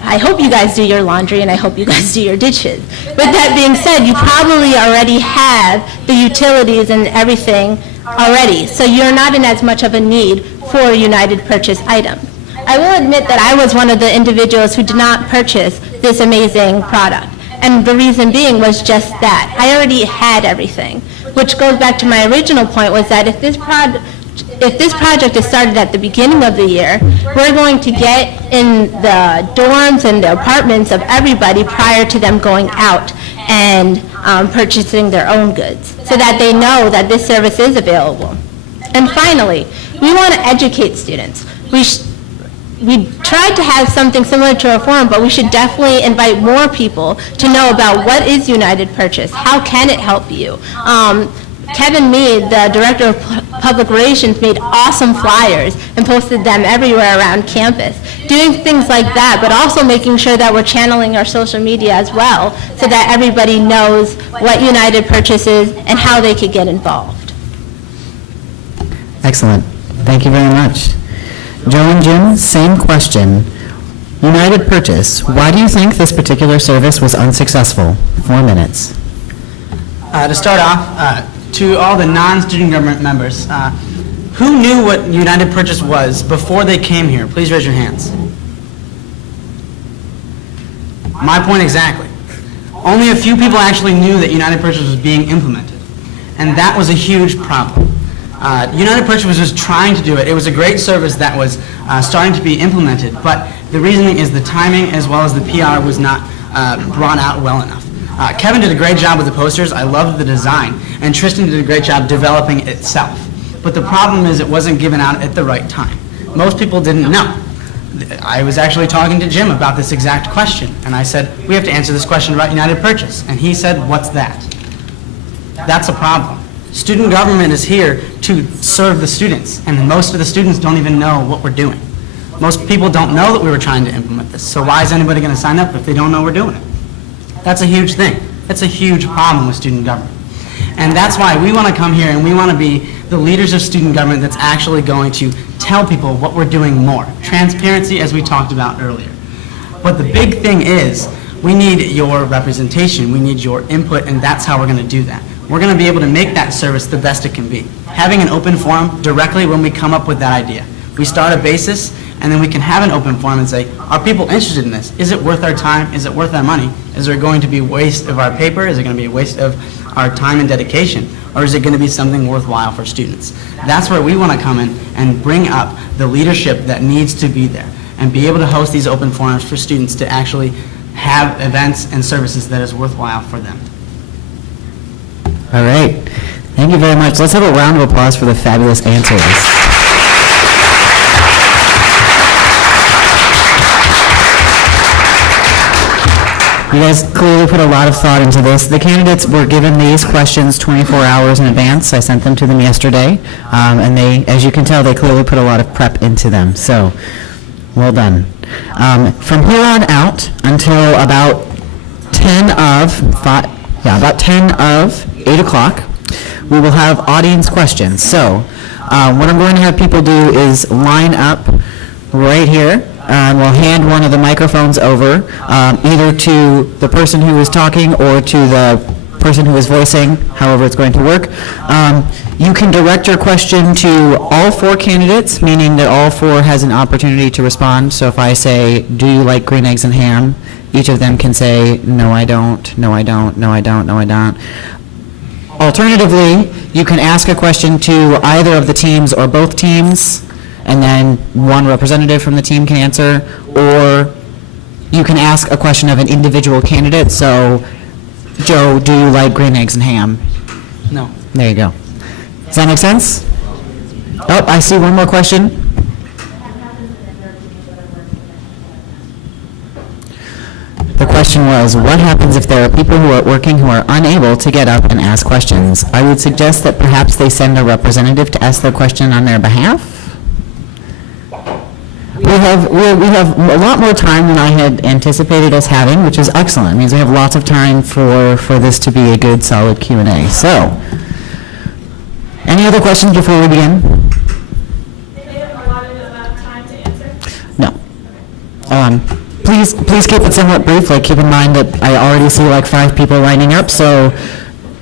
I hope you guys do your laundry, and I hope you guys do your dishes. With that being said, you probably already have the utilities and everything already, so you're not in as much of a need for United Purchase items. I will admit that I was one of the individuals who did not purchase this amazing product, and the reason being was just that. I already had everything, which goes back to my original point, was that if this project is started at the beginning of the year, we're going to get in the dorms and the apartments of everybody prior to them going out and purchasing their own goods, so that they know that this service is available. And finally, we want to educate students. We tried to have something similar to a forum, but we should definitely invite more people to know about what is United Purchase, how can it help you. Kevin Mead, the Director of Public Relations, made awesome flyers and posted them everywhere around campus. Doing things like that, but also making sure that we're channeling our social media as well, so that everybody knows what United Purchase is and how they could get involved. Excellent. Thank you very much. Joe and Jim, same question. United Purchase, why do you think this particular service was unsuccessful? 4 minutes. To start off, to all the non-student government members, who knew what United Purchase was before they came here? Please raise your hands. My point exactly. Only a few people actually knew that United Purchase was being implemented, and that was a huge problem. United Purchase was just trying to do it. It was a great service that was starting to be implemented, but the reasoning is the timing as well as the PR was not brought out well enough. Kevin did a great job with the posters. I loved the design, and Tristan did a great job developing it itself. But the problem is it wasn't given out at the right time. Most people didn't know. I was actually talking to Jim about this exact question, and I said, we have to answer this question about United Purchase. And he said, what's that? That's a problem. Student government is here to serve the students, and most of the students don't even know what we're doing. Most people don't know that we were trying to implement this, so why is anybody going to sign up if they don't know we're doing it? That's a huge thing. That's a huge problem with student government. And that's why we want to come here and we want to be the leaders of student government that's actually going to tell people what we're doing more. Transparency, as we talked about earlier. But the big thing is, we need your representation, we need your input, and that's how we're going to do that. We're going to be able to make that service the best it can be. Having an open forum directly when we come up with that idea. We start a basis, and then we can have an open forum and say, are people interested in this? Is it worth our time? Is it worth our money? Is there going to be a waste of our paper? Is it going to be a waste of our time and dedication? Or is it going to be something worthwhile for students? That's where we want to come in and bring up the leadership that needs to be there and be able to host these open forums for students to actually have events and services that is worthwhile for them. All right. Thank you very much. Let's have a round of applause for the fabulous answers. You guys clearly put a lot of thought into this. The candidates were given these questions 24 hours in advance. I sent them to them yesterday, and they, as you can tell, they clearly put a lot of prep into them. So, well done. From here on out until about 10 of 8 o'clock, we will have audience questions. So, what I'm going to have people do is line up right here. We'll hand one of the microphones over, either to the person who is talking or to the person who is voicing, however it's going to work. You can direct your question to all four candidates, meaning that all four has an opportunity to respond. So if I say, do you like green eggs and ham? Each of them can say, no, I don't, no, I don't, no, I don't, no, I don't. Alternatively, you can ask a question to either of the teams or both teams, and then one representative from the team can answer, or you can ask a question of an individual candidate. So, Joe, do you like green eggs and ham? No. There you go. Does that make sense? Oh, I see one more question. The question was, what happens if there are people who are working who are unable to get up and ask questions? I would suggest that perhaps they send a representative to ask their question on their behalf. We have a lot more time than I had anticipated us having, which is excellent. It means we have lots of time for this to be a good, solid Q&A. So, any other questions before we begin? No. Please keep it somewhat brief. Like, keep in mind that I already see like 5 people lining up, so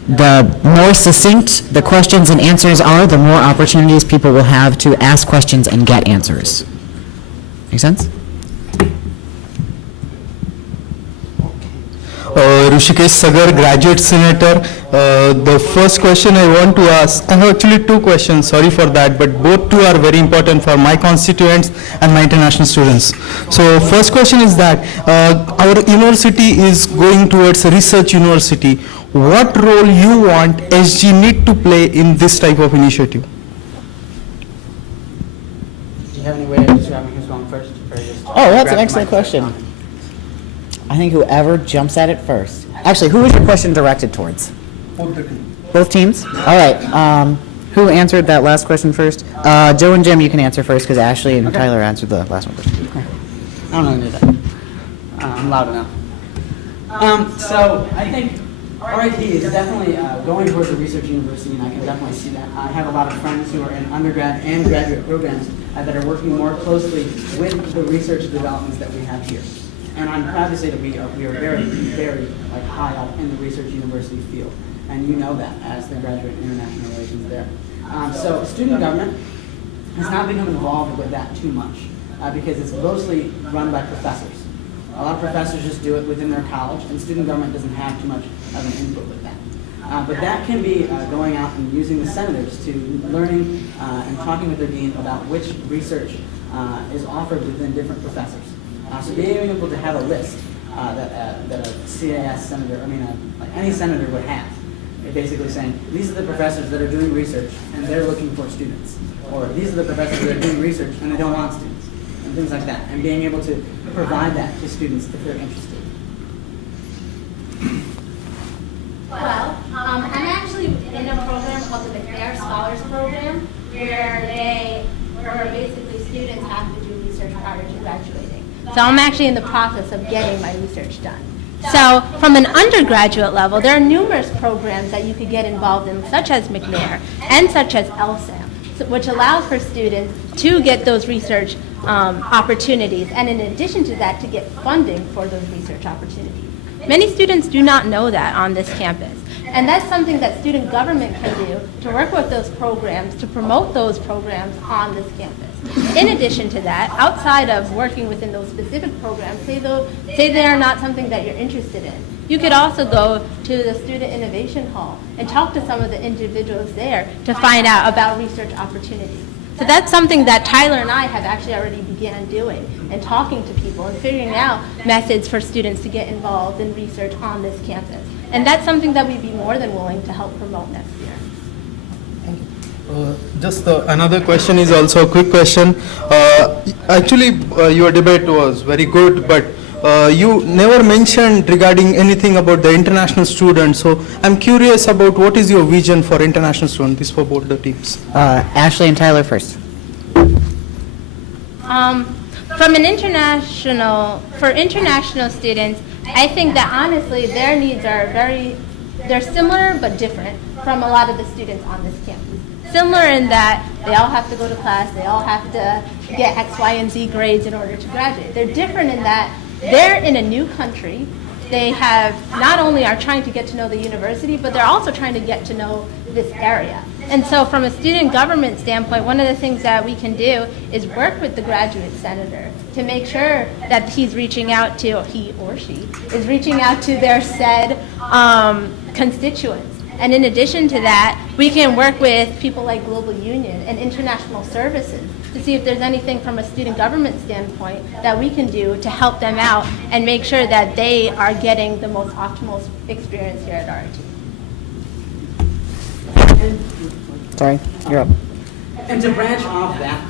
the more succinct the questions and answers are, the more opportunities people will have to ask questions and get answers. Make sense? Rishikesh Sagar, graduate senator. The first question I want to ask, I have actually 2 questions, sorry for that, but both 2 are very important for my constituents and my international students. So first question is that our university is going towards a research university. What role you want SG need to play in this type of initiative? Do you have any way of describing who's going first? Or just Oh, that's grab an the excellent mic? question. I think whoever jumps at it first. Actually, who is your question directed towards? Both teams? All right. Who answered that last question first? Joe and Jim, you can answer first because Ashley and Tyler answered the last one first. I don't really do that. I'm loud enough. So I think RIT is definitely going towards a research university, and I can definitely see that. I have a lot of friends who are in undergrad and graduate programs that are working more closely with the research developments that we have here. And I'm proud to say that we are very, very high up in the research university field. And you know that as the graduate in international relations there. So student government has not become involved with that too much because it's mostly run by professors. A lot of professors just do it within their college, and student government doesn't have too much of an input with that. But that can be going out and using the senators to learning and talking with their dean about which research is offered within different professors. So being able to have a list that a CAS senator, like any senator would have, they're basically saying, these are the professors that are doing research and they're looking for students. Or these are the professors that are doing research and they don't want students. And things like that. And being able to provide that to students if they're interested. Well, I'm actually in a program called the WITR Scholars Program, where basically students have to do research prior to graduating. So I'm actually in the process of getting my research done. So from an undergraduate level, there are numerous programs that you could get involved in, such as McNair and such as LSAM, which allows for students to get those research opportunities, and in addition to that, to get funding for those research opportunities. Many students do not know that on this campus. And that's something that student government can do to work with those programs, to promote those programs on this campus. In addition to that, outside of working within those specific programs, say they are not something that you're interested in, you could also go to the Student Innovation Hall and talk to some of the individuals there to find out about research opportunities. So that's something that Tyler and I have actually already began doing, and talking to people and figuring out methods for students to get involved in research on this campus. And that's something that we'd be more than willing to help promote next year. Just another question is also a quick question. Actually, your debate was very good, but you never mentioned regarding anything about the international students. So I'm curious about what is your vision for international students, this for both the teams. Ashley and Tyler first. For international students, I think that honestly their needs are they're similar but different from a lot of the students on this campus. Similar in that they all have to go to class, they all have to get X, Y, and Z grades in order to graduate. They're different in that they're in a new country. They have not only are trying to get to know the university, but they're also trying to get to know this area. And so from a student government standpoint, one of the things that we can do is work with the graduate senator to make sure that he's reaching out to, he or she is reaching out to their said constituents. And in addition to that, we can work with people like Global Union and International Services to see if there's anything from a student government standpoint that we can do to help them out and make sure that they are getting the most optimal experience here at RIT. Sorry, you're up. And to branch off that,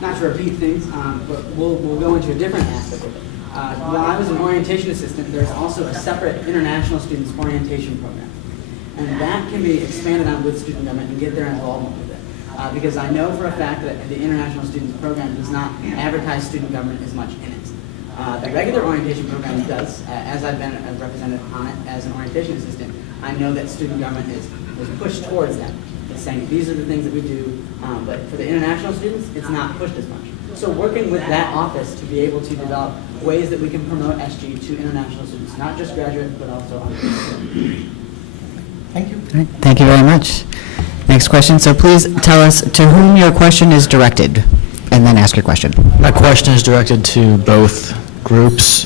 not to repeat things, but we'll go into a different aspect of it. While I was an orientation assistant, there's also a separate international students orientation program. And that can be expanded on with student government and get their involvement with it. Because I know for a fact that the international students program does not advertise student government as much in it. The regular orientation program does, as I've been a representative on it as an orientation assistant, I know that student government is pushed towards that. It's saying these are the things that we do, but for the international students, it's not pushed as much. So working with that office to be able to develop ways that we can promote SG to international students, not just graduates, but also undergraduates. Thank you. All right, thank you very much. Next question. So please tell us to whom your question is directed, and then ask your question. My question is directed to both groups.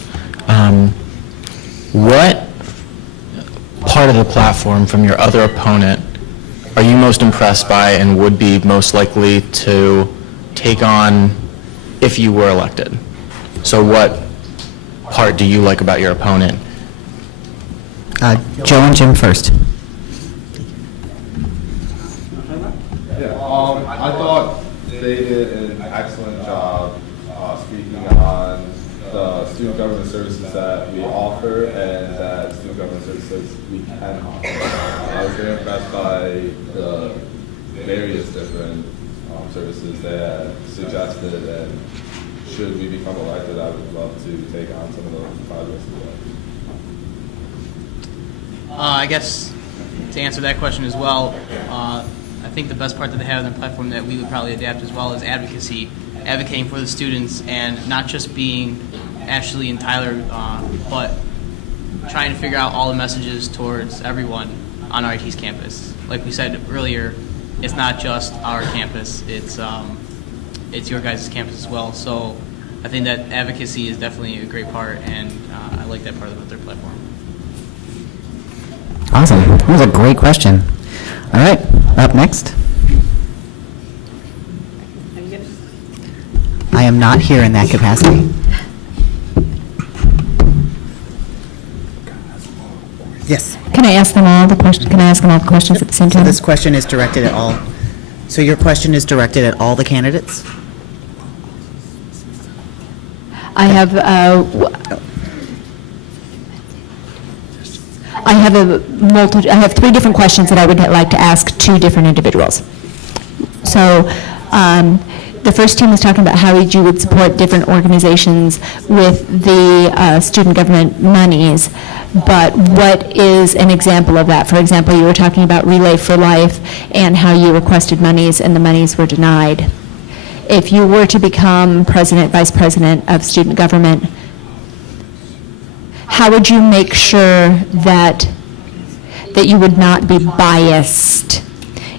What part of the platform from your other opponent are you most impressed by and would be most likely to take on if you were elected? So what part do you like about your opponent? Joe and Jim first. I thought they did an excellent job speaking on the student government services that we offer and that student government services we can offer. I was very impressed by the various different services that suggested, and should we become elected, I would love to take on some of those projects as well. I guess to answer that question as well, I think the best part that they have on their platform that we would probably adapt as well is advocacy, advocating for the students, and not just being Ashley and Tyler, but trying to figure out all the messages towards everyone on RIT's campus. Like we said earlier, it's not just our campus, it's your guys' campus as well. So I think that advocacy is definitely a great part, and I like that part about their platform. Awesome. That was a great question. All right, up next. I am not here in that capacity. Yes. Can I ask them all the questions? Can I ask them all the questions at the same So time? this question is directed at all. So your question is directed at all the candidates? I have I have 3 different questions that I would like to ask 2 different individuals. So the first team was talking about how you would support different organizations with the student government monies, but what is an example of that? For example, you were talking about Relay for Life and how you requested monies and the monies were denied. If you were to become president, vice president of student government, how would you make sure that you would not be biased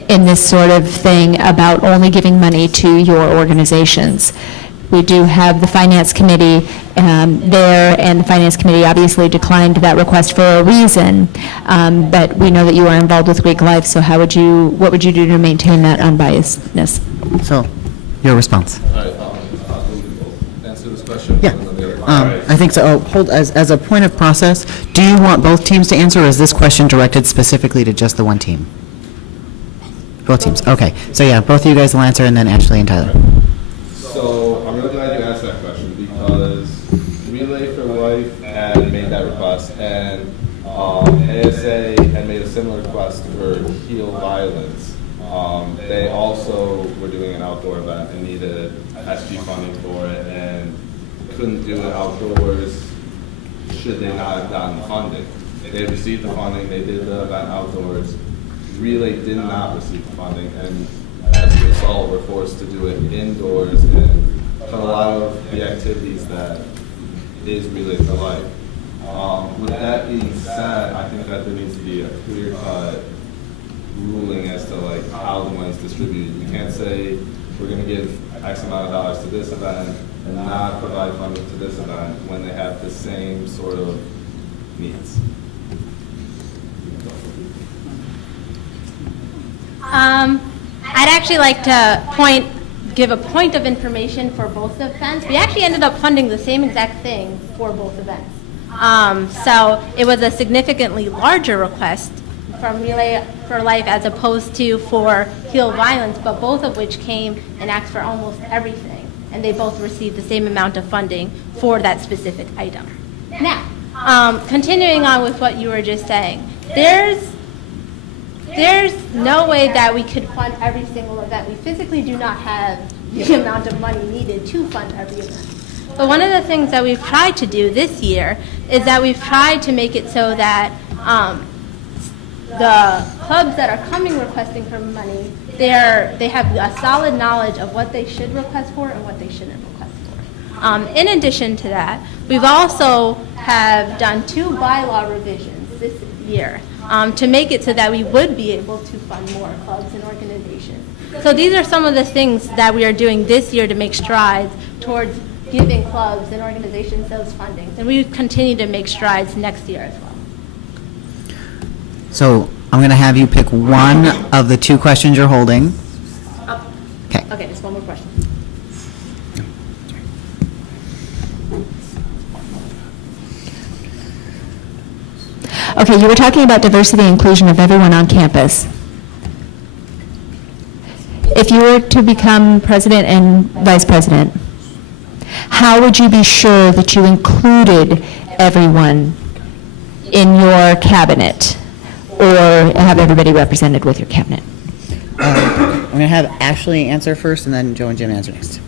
in this sort of thing about only giving money to your organizations? We do have the Finance Committee there, and the Finance Committee obviously declined that request for a reason, but we know that you are involved with Greek Life, so what would you do to maintain that unbiasedness? So, your response. All right, answer this question. Yeah. I think so. Oh, hold, as a point of process, do you want both teams to answer, or is this question directed specifically to just the one team? Both teams, okay. So yeah, both of you guys will answer, and then Ashley and Tyler. So I'm really glad you asked that question, because Relay for Life had made that request, and ASA had made a similar request for Heal Violence. They also were doing an outdoor event and needed SG funding for it, and couldn't do it outdoors should they not have gotten the funding. They received the funding, they did the event outdoors. Relay did not receive the funding, and as a result, we're forced to do it indoors and cut a lot of the activities that is Relay for Life. With that being said, I think that there needs to be a clear-cut ruling as to like how the money's distributed. You can't say we're going to give X amount of dollars to this event and not provide funding to this event when they have the same sort of needs. I'd actually like to give a point of information for both events. We actually ended up funding the same exact thing for both events. So it was a significantly larger request from Relay for Life as opposed to for Heal Violence, but both of which came and asked for almost everything, and they both received the same amount of funding for that specific item. Now, continuing on with what you were just saying, there's no way that we could fund every single event. We physically do not have the amount of money needed to fund every event. But one of the things that we've tried to do this year is that we've tried to make it so that the clubs that are coming requesting for money, they have a solid knowledge of what they should request for and what they shouldn't request for. In addition to that, we've also have done 2 bylaw revisions this year to make it so that we would be able to fund more clubs and organizations. So these are some of the things that we are doing this year to make strides towards giving clubs and organizations those fundings. And we continue to make strides next year as well. So I'm going to have you pick one of the 2 questions you're holding. Okay. Okay, just one more question. Okay, you were talking about diversity and inclusion of everyone on campus. If you were to become president and vice president, how would you be sure that you included everyone in your cabinet or have everybody represented with your cabinet? I'm going to have Ashley answer first and then Joe and Jim answer next.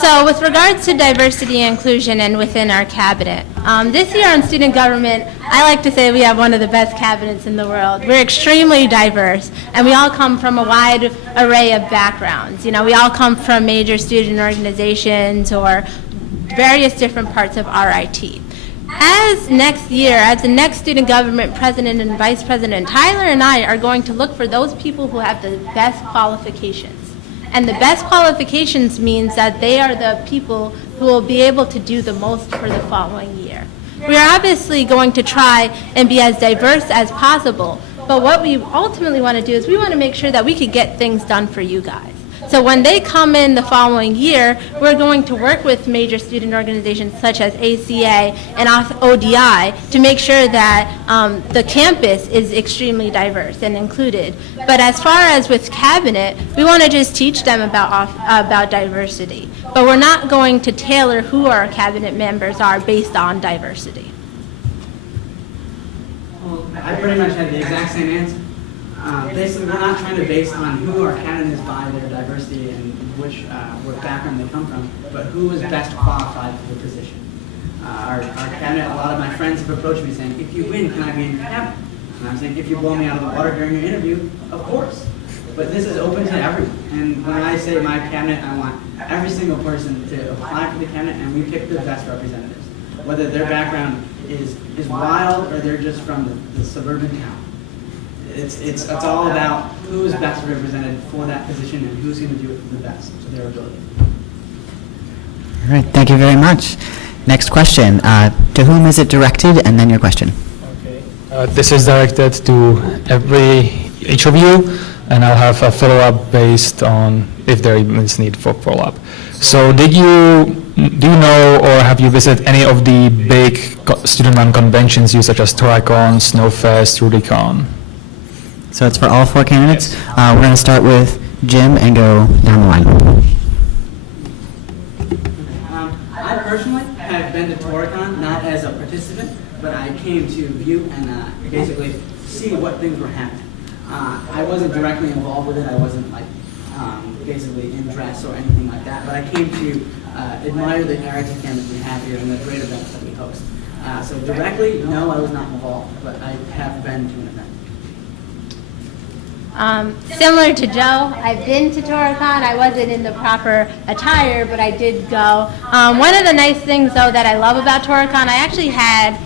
So with regards to diversity and inclusion and within our cabinet, this year on student government, I like to say we have one of the best cabinets in the world. We're extremely diverse, and we all come from a wide array of backgrounds. You know, we all come from major student organizations or various different parts of RIT. As next year, as the next student government president and vice president, Tyler and I are going to look for those people who have the best qualifications. And the best qualifications means that they are the people who will be able to do the most for the following year. We are obviously going to try and be as diverse as possible, but what we ultimately want to do is we want to make sure that we can get things done for you guys. So when they come in the following year, we're going to work with major student organizations such as ACA and ODI to make sure that the campus is extremely diverse and included. But as far as with cabinet, we want to just teach them about diversity. But we're not going to tailor who our cabinet members are based on diversity. Well, I pretty much had the exact same answer. Basically, we're not trying to base on who our cabinet is by their diversity and what background they come from, but who is best qualified for the position. Our cabinet, a lot of my friends have approached me saying, if you win, can I be in your cabinet? And I'm saying, if you blow me out of the water during your interview, of course. But this is open to everyone. And when I say my cabinet, I want every single person to apply for the cabinet, and we pick the best representatives, whether their background is wild or they're just from the suburban town. It's all about who is best represented for that position and who's going to do it the best to their ability. All right, thank you very much. Next question. To whom is it directed? And then your question. Okay. This is directed to each of you, and I'll have a follow-up based on if there is need for follow-up. So do you know or have you visited any of the big student-run conventions such as Toricon, Snowfest, RudyCon? So it's for all 4 candidates. We're going to start with Jim and go down the line. I personally have been to Toricon, not as a participant, but I came to view and basically see what things were happening. I wasn't directly involved with it. I wasn't like basically in dress or anything like that, but I came to admire the RIT campus we have here and the great events that we host. So directly, no, I was not involved, but I have been to an event. Similar to Joe, I've been to Toricon. I wasn't in the proper attire, but I did go. One of the nice things, though, that I love about Toricon, I actually had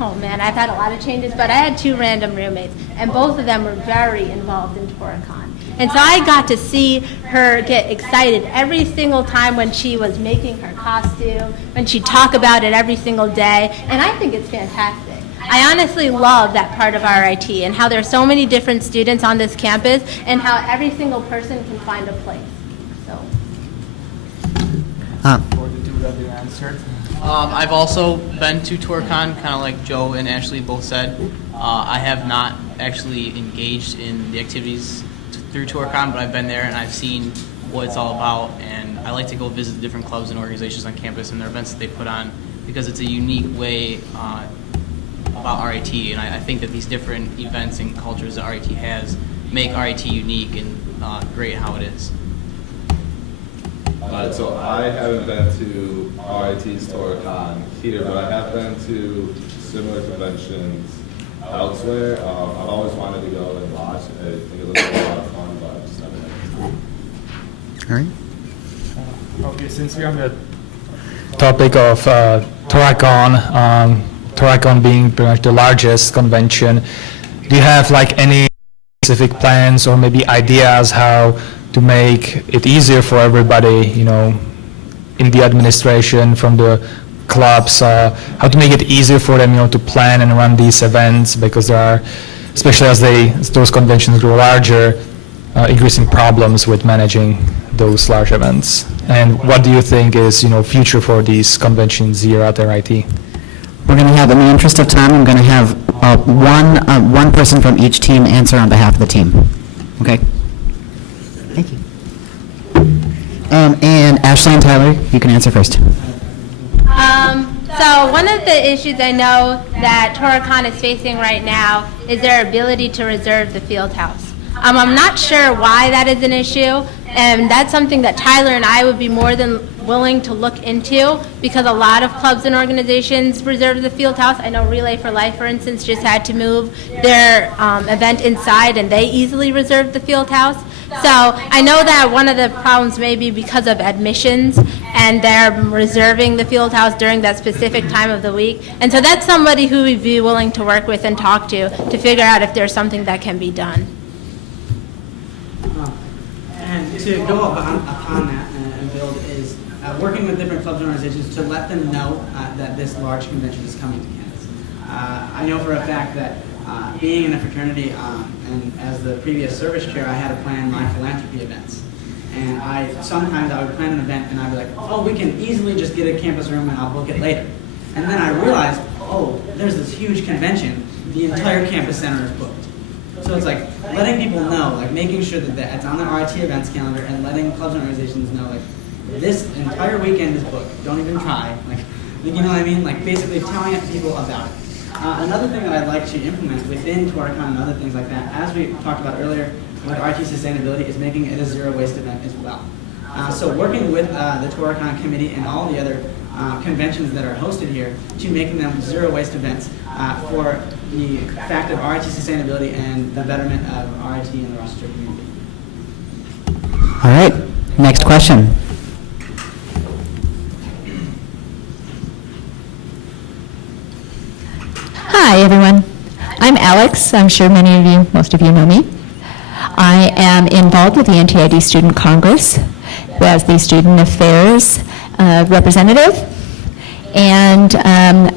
oh man, I've had a lot of changes, but I had 2 random roommates, and both of them were very involved in Toricon. And so I got to see her get excited every single time when she was making her costume, when she'd talk about it every single day, and I think it's fantastic. I honestly love that part of RIT and how there's so many different students on this campus and how every single person can find a place. So. I've also been to TourCon, kind of like Joe and Ashley both said. I have not actually engaged in the activities through TourCon, but I've been there and I've seen what it's all about, and I like to go visit the different clubs and organizations on campus and their events that they put on because it's a unique way about RIT, and I think that these different events and cultures that RIT has make RIT unique and great how it is. So I haven't been to RIT's TourCon here, but I have been to similar conventions elsewhere. I've always wanted to go and watch. I think it looks like a lot of fun, but I just haven't had All right. Okay, since we're on the topic of TourCon, TourCon being pretty much the largest convention, do you have like any specific plans or maybe ideas how to make it easier for everybody, you know, in the administration, from the clubs, how to make it easier for them, you know, to plan and run these events, because there are, especially as those conventions grow larger, increasing problems with managing those large events. And what do you think is, you know, future for these conventions here at RIT? We're going to have, in the interest of time, I'm going to have one person from each team answer on behalf of the team. Okay? Thank you. And Ashley and Tyler, you can answer first. So one of the issues I know that TourCon is facing right now is their ability to reserve the field house. I'm not sure why that is an issue, and that's something that Tyler and I would be more than willing to look into, because a lot of clubs and organizations reserve the field house. I know Relay for Life, for instance, just had to move their event inside, and they easily reserved the field house. So I know that one of the problems may be because of admissions, and they're reserving the field house during that specific time of the week. And so that's somebody who we'd be willing to work with and talk to figure out if there's something that can be done. And to go upon that and build is working with different clubs and organizations to let them know that this large convention is coming to campus. I know for a fact that being in a fraternity and as the previous service chair, I had to plan my philanthropy events. And sometimes I would plan an event and I'd be like, oh, we can easily just get a campus room and I'll book it later. And then I realized, oh, there's this huge convention, the entire campus center is booked. So it's like letting people know, like making sure that it's on the RIT events calendar and letting clubs and organizations know, like, this entire weekend is booked. Don't even try. Like, you know what I mean? Like basically telling people about it. Another thing that I'd like to implement within TourCon and other things like that, as we talked about earlier with RIT sustainability, is making it a zero waste event as well. So working with the TourCon committee and all the other conventions that are hosted here to making them zero waste events for the fact of RIT sustainability and the betterment of RIT and the Rochester community. All right, next question. Hi, everyone. I'm Alex. I'm sure most of you know me. I am involved with the NTID Student Congress as the Student Affairs representative. And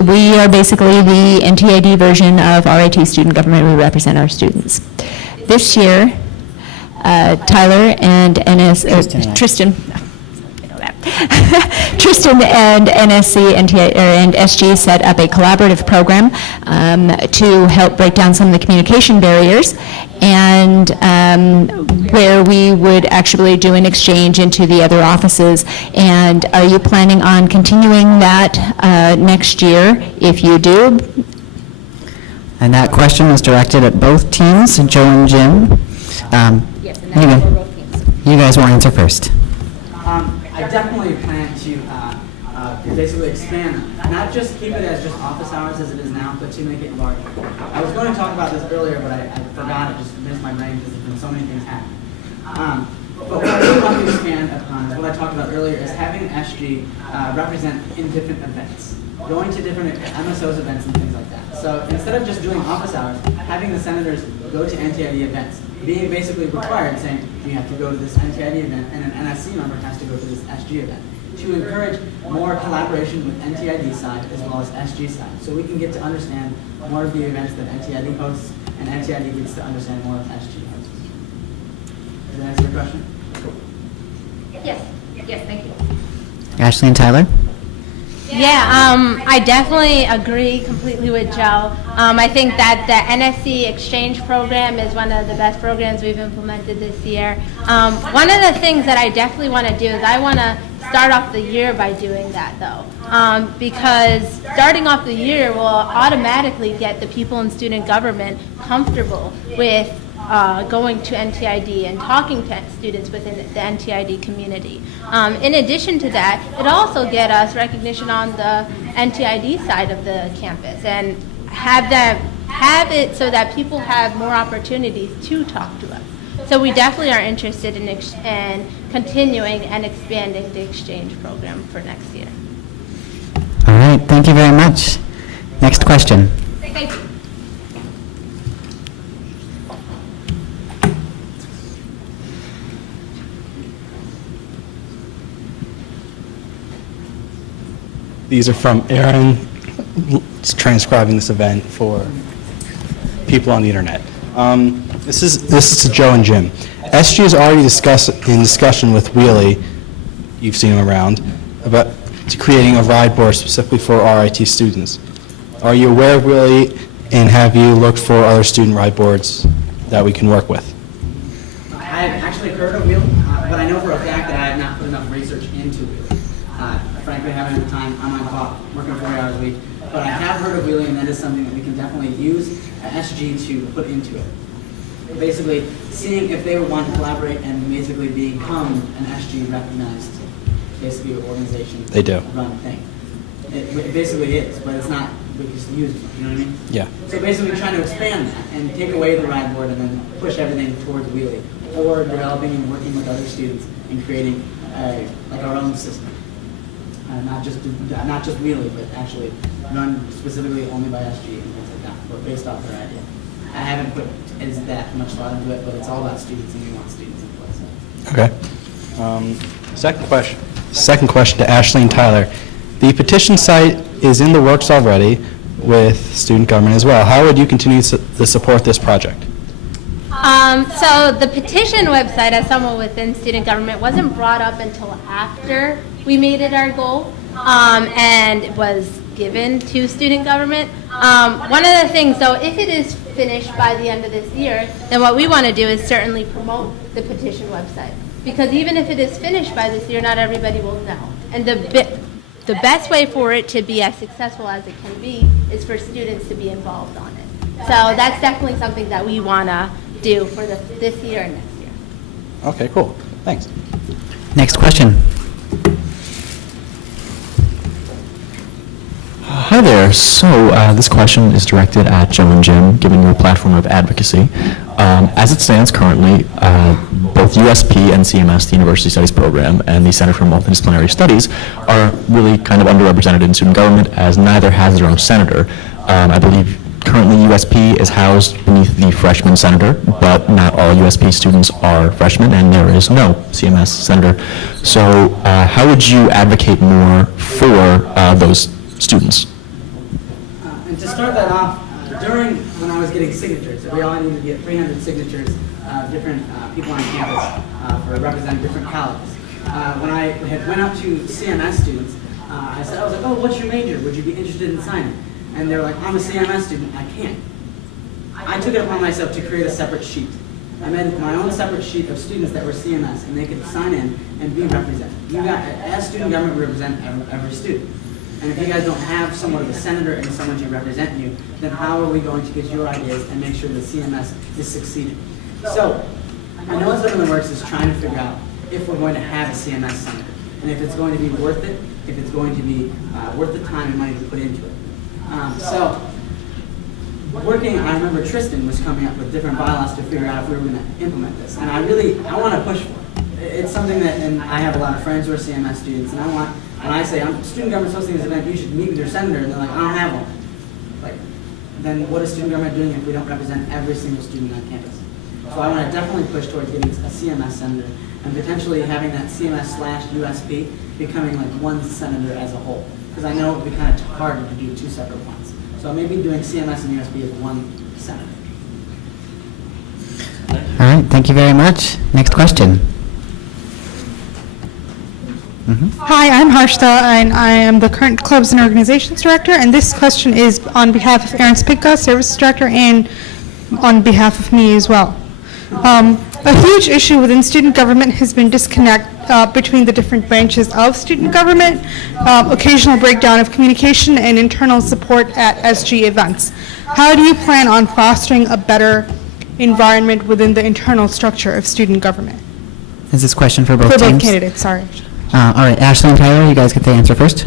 we are basically the NTID version of RIT student government. We represent our students. This year, Tyler and Tristan and NSC and SG set up a collaborative program to help break down some of the communication barriers, and where we would actually do an exchange into the other offices. And are you planning on continuing that next year? If you do. And that question was directed at both teams, Joe and Jim. You guys will answer first. I definitely plan to basically expand, not just keep it as just office hours as it is now, but to make it larger. I was going to talk about this earlier, but I forgot. It just missed my brain because there's been so many things happening. But what I really want to expand upon is what I talked about earlier, is having SG represent in different events, going to different MSOs events and things like that. So instead of just doing office hours, having the senators go to NTID events, being basically required, saying you have to go to this NTID event and an NSC member has to go to this SG event, to encourage more collaboration with NTID side as well as SG side, so we can get to understand more of the events that NTID hosts and NTID gets to understand more of SG hosts. Does that answer your question? Yes, yes, thank you. Ashley and Tyler? Yeah, I definitely agree completely with Joe. I think that the NSC exchange program is one of the best programs we've implemented this year. One of the things that I definitely want to do is I want to start off the year by doing that, though, because starting off the year will automatically get the people in student government comfortable with going to NTID and talking to students within the NTID community. In addition to that, it also get us recognition on the NTID side of the campus and have it so that people have more opportunities to talk to us. So we definitely are interested in continuing and expanding the exchange program for next year. All right, thank you very much. Next question. Thank you. These are from Aaron, transcribing this event for people on the internet. This is to Joe and Jim. SG is already in discussion with Wheelie, you've seen him around, about creating a ride board specifically for RIT students. Are you aware of Wheelie, and have you looked for other student ride boards that we can work with? I have actually heard of Wheelie, but I know for a fact that I have not put enough research into Wheelie. Frankly, I haven't had time on my clock, working 40 hours a week. But I have heard of Wheelie, and that is something that we can definitely use at SG to put into it. Basically, seeing if they would want to collaborate and basically become an SG recognized, basically, organization. They do. Run thing. It basically is, but it's not because to use it. You know what I mean? Yeah. So basically, trying to expand that and take away the ride board and then push everything towards Wheelie, or developing and working with other students and creating like our own system. Not just Wheelie, but actually run specifically only by SG and things like that, but based off their idea. I haven't put that much thought into it, but it's all about students, and we want students in place. Okay. Second question to Ashley and Tyler. The petition site is in the works already with student government as well. How would you continue to support this project? So the petition website, as someone within student government, wasn't brought up until after we made it our goal, and it was given to student government. One of the things, though, if it is finished by the end of this year, then what we want to do is certainly promote the petition website. Because even if it is finished by this year, not everybody will know. And the best way for it to be as successful as it can be is for students to be involved on it. So that's definitely something that we want to do for this year and next year. Okay, cool. Thanks. Next question. Hi there. So this question is directed at Joe and Jim, giving you a platform of advocacy. As it stands currently, both USP and CMS, the University Studies Program, and the Center for Multidisciplinary Studies are really kind of underrepresented in student government, as neither has their own senator. I believe currently USP is housed beneath the freshman senator, but not all USP students are freshmen, and there is no CMS senator. So how would you advocate more for those students? And to start that off, during when I was getting signatures, we all needed to get 300 signatures of different people on campus for representing different colleges. When I went up to CMS students, I was like, oh, what's your major? Would you be interested in signing? And they were like, I'm a CMS student, I can't. I took it upon myself to create a separate sheet. I made my own separate sheet of students that were CMS, and they could sign in and be represented. As student government, we represent every student. And if you guys don't have somewhat of a senator and someone to represent you, then how are we going to get your ideas and make sure that CMS is succeeding? So, I know what's in the works is trying to figure out if we're going to have a CMS senator, and if it's going to be worth it, if it's going to be worth the time and money to put into it. I remember Tristan was coming up with different bylaws to figure out if we were going to implement this, and I want to push for it. it's something that, and I have a lot of friends who are CMS students, and when I say, student government's hosting this event, you should meet with your senator, and they're like, I don't have one. Like, then what is student government doing if we don't represent every single student on campus? So I want to definitely push towards getting a CMS senator, and potentially having that CMS/USP becoming like one senator as a whole. Because I know it would be kind of hard to do two separate ones. So maybe doing CMS and USP as one senator. All right, thank you very much. Next question. Hi, I'm Harshita, and I am the current Clubs and Organizations Director, and this question is on behalf of Aaron Spicka, Services Director, and on behalf of me as well. A huge issue within student government has been disconnect between the different branches of student government, occasional breakdown of communication, and internal support at SG events. How do you plan on fostering a better environment within the internal structure of student government? Is this question for both For teams? both candidates, sorry. All right, Ashley and Tyler, you guys get the answer first.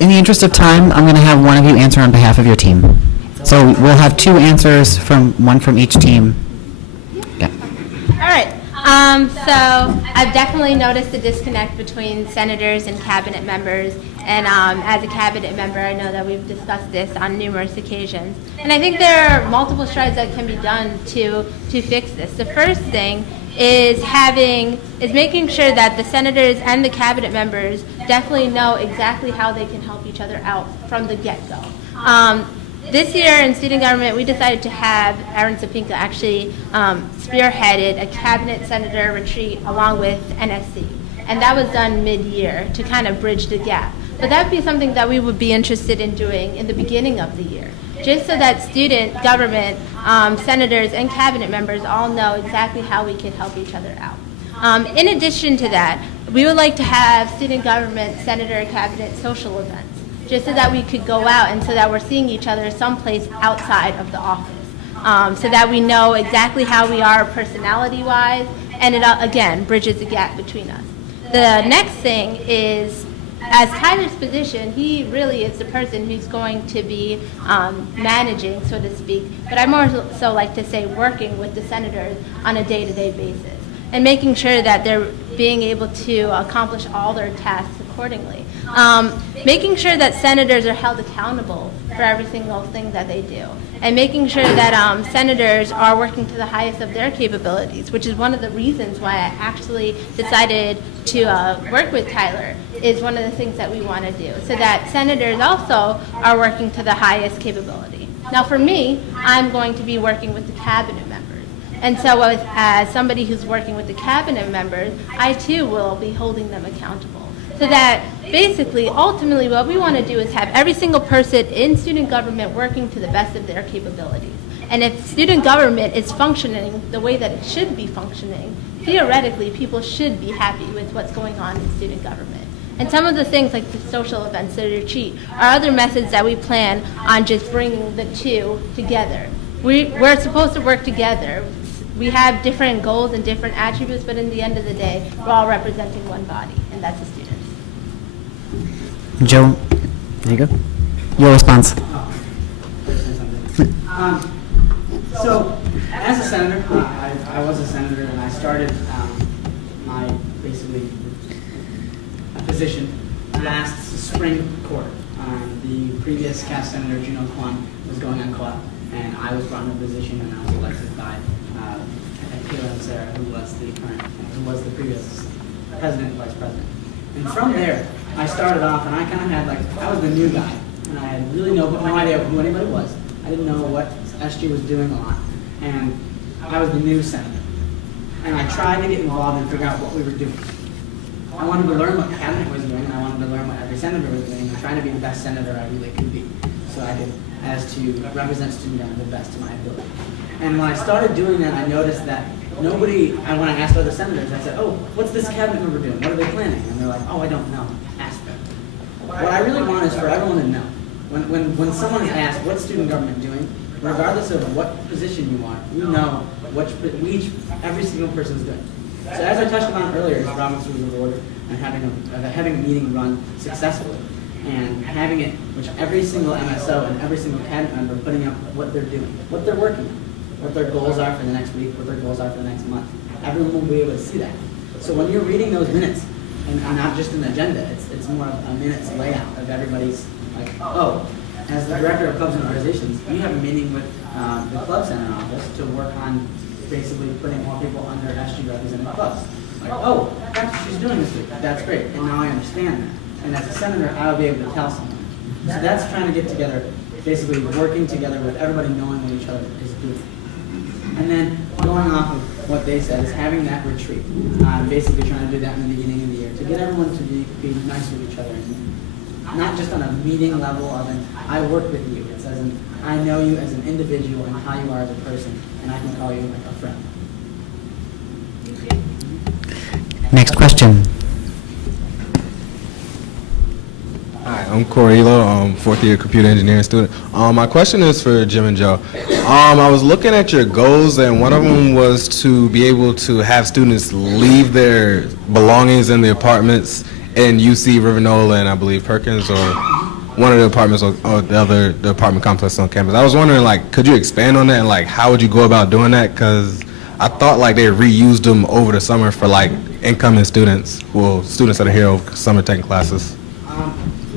In the interest of time, I'm going to have one of you answer on behalf of your team. So we'll have two answers one from each team. Yeah. All right. So I've definitely noticed the disconnect between senators and cabinet members. And as a cabinet member, I know that we've discussed this on numerous occasions. And I think there are multiple strides that can be done to fix this. The first thing is making sure that the senators and the cabinet members definitely know exactly how they can help each other out from the get-go. This year in student government, we decided to have Aaron Sapinka actually spearheaded a cabinet senator retreat along with NSC. And that was done mid-year to kind of bridge the gap. But that would be something that we would be interested in doing in the beginning of the year, just so that student government, senators, and cabinet members all know exactly how we can help each other out. In addition to that, we would like to have student government, senator, cabinet social events, just so that we could go out and so that we're seeing each other someplace outside of the office, so that we know exactly how we are personality-wise, and it, again, bridges the gap between us. The next thing is, as Tyler's position, he really is the person who's going to be managing, so to speak, but I more so like to say working with the senators on a day-to-day basis and making sure that they're being able to accomplish all their tasks accordingly. Making sure that senators are held accountable for every single thing that they do, and making sure that senators are working to the highest of their capabilities, which is one of the reasons why I actually decided to work with Tyler, is one of the things that we want to do, so that senators also are working to the highest capability. Now for me, I'm going to be working with the cabinet members. And so as somebody who's working with the cabinet members, I too will be holding them accountable. So that basically, ultimately, what we want to do is have every single person in student government working to the best of their capabilities. And if student government is functioning the way that it should be functioning, theoretically, people should be happy with what's going on in student government. And some of the things like the social events, the retreat, are other methods that we plan on just bringing the two together. We're supposed to work together. We have different goals and different attributes, but in the end of the day, we're all representing one body, and that's the students. Joe, there you go. Your response. So, as a senator, I was a senator, and I started my basically position last spring quarter. The previous cast senator, Juno Kwan, was going on co-op, and I was brought in a position, and I was elected by Kayla and Sarah, who was the previous president, vice president. And from there, I started off, and I kind of had I was the new guy, and I had really no idea who anybody was. I didn't know what SG was doing a lot, and I was the new senator. And I tried to get involved and figure out what we were doing. I wanted to learn what cabinet was doing, and I wanted to learn what every senator was doing, and trying to be the best senator I really could be, so I could, as to represent student government the best to my ability. And when I started doing that, I noticed that nobody, when I asked other senators, I said, oh, what's this cabinet member doing? What are they planning? And they're like, oh, I don't know. Ask them. What I really want is for everyone to know. When someone is asked, what's student government doing, regardless of what position you are, you know what every single person is doing. So as I touched on earlier, is Robert's Rules of Order and having a meeting run successfully, and having it, which every single MSO and every single cabinet member putting up what they're doing, what they're working on. what their goals are for the next week, what their goals are for the next month. Everyone will be able to see that. So when you're reading those minutes, and not just an agenda, it's more of a minutes layout of everybody's, like, oh, as the director of clubs and organizations, you have a meeting with the club center office to work on basically putting more people under SG represented clubs. Like, oh, that's what she's doing this week. That's great. And now I understand that. And as a senator, I'll be able to tell someone. So that's trying to get together, basically working together with everybody knowing what each other is doing. And then going off of what they said is having that retreat. Basically trying to do that in the beginning of the year to get everyone to be nice with each other. And not just on a meeting level of an, I work with you. It's as in, I know you as an individual and how you are as a person, and I can call you like a friend. Next question. Hi, I'm Corey Elo, fourth year computer engineering student. My question is for Jim and Joe. I was looking at your goals, and one of them was to be able to have students leave their belongings in the apartments in UC Rivernola and I believe Perkins, or one of the apartments or the apartment complex on campus. I was wondering, like, could you expand on that, and like, how would you go about doing that? Because I thought like they reused them over the summer for like incoming students, well, students that are here over summer taking classes.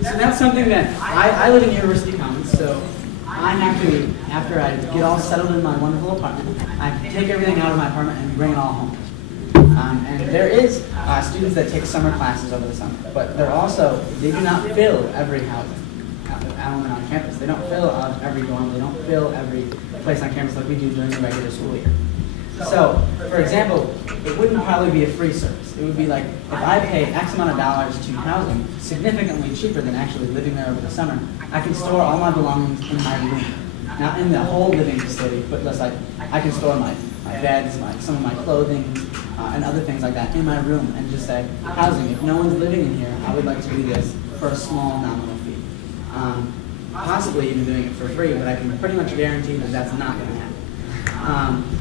So that's something that I live in University Commons, so I have to, after I get all settled in my wonderful apartment, I take everything out of my apartment and bring it all home. And there is students that take summer classes over the summer, but they're also, they do not fill every housing element on campus. They don't fill every dorm, they don't fill every place on campus like we do during the regular school year. So, for example, it wouldn't probably be a free service. It would be like, if I pay X amount of dollars to housing, significantly cheaper than actually living there over the summer, I can store all my belongings in my room. Not in the whole living facility, but just like, I can store my beds, some of my clothing, and other things like that in my room, and just say, housing, if no one's living in here, I would like to do this for a small nominal fee. Possibly even doing it for free, but I can pretty much guarantee that that's not going to happen.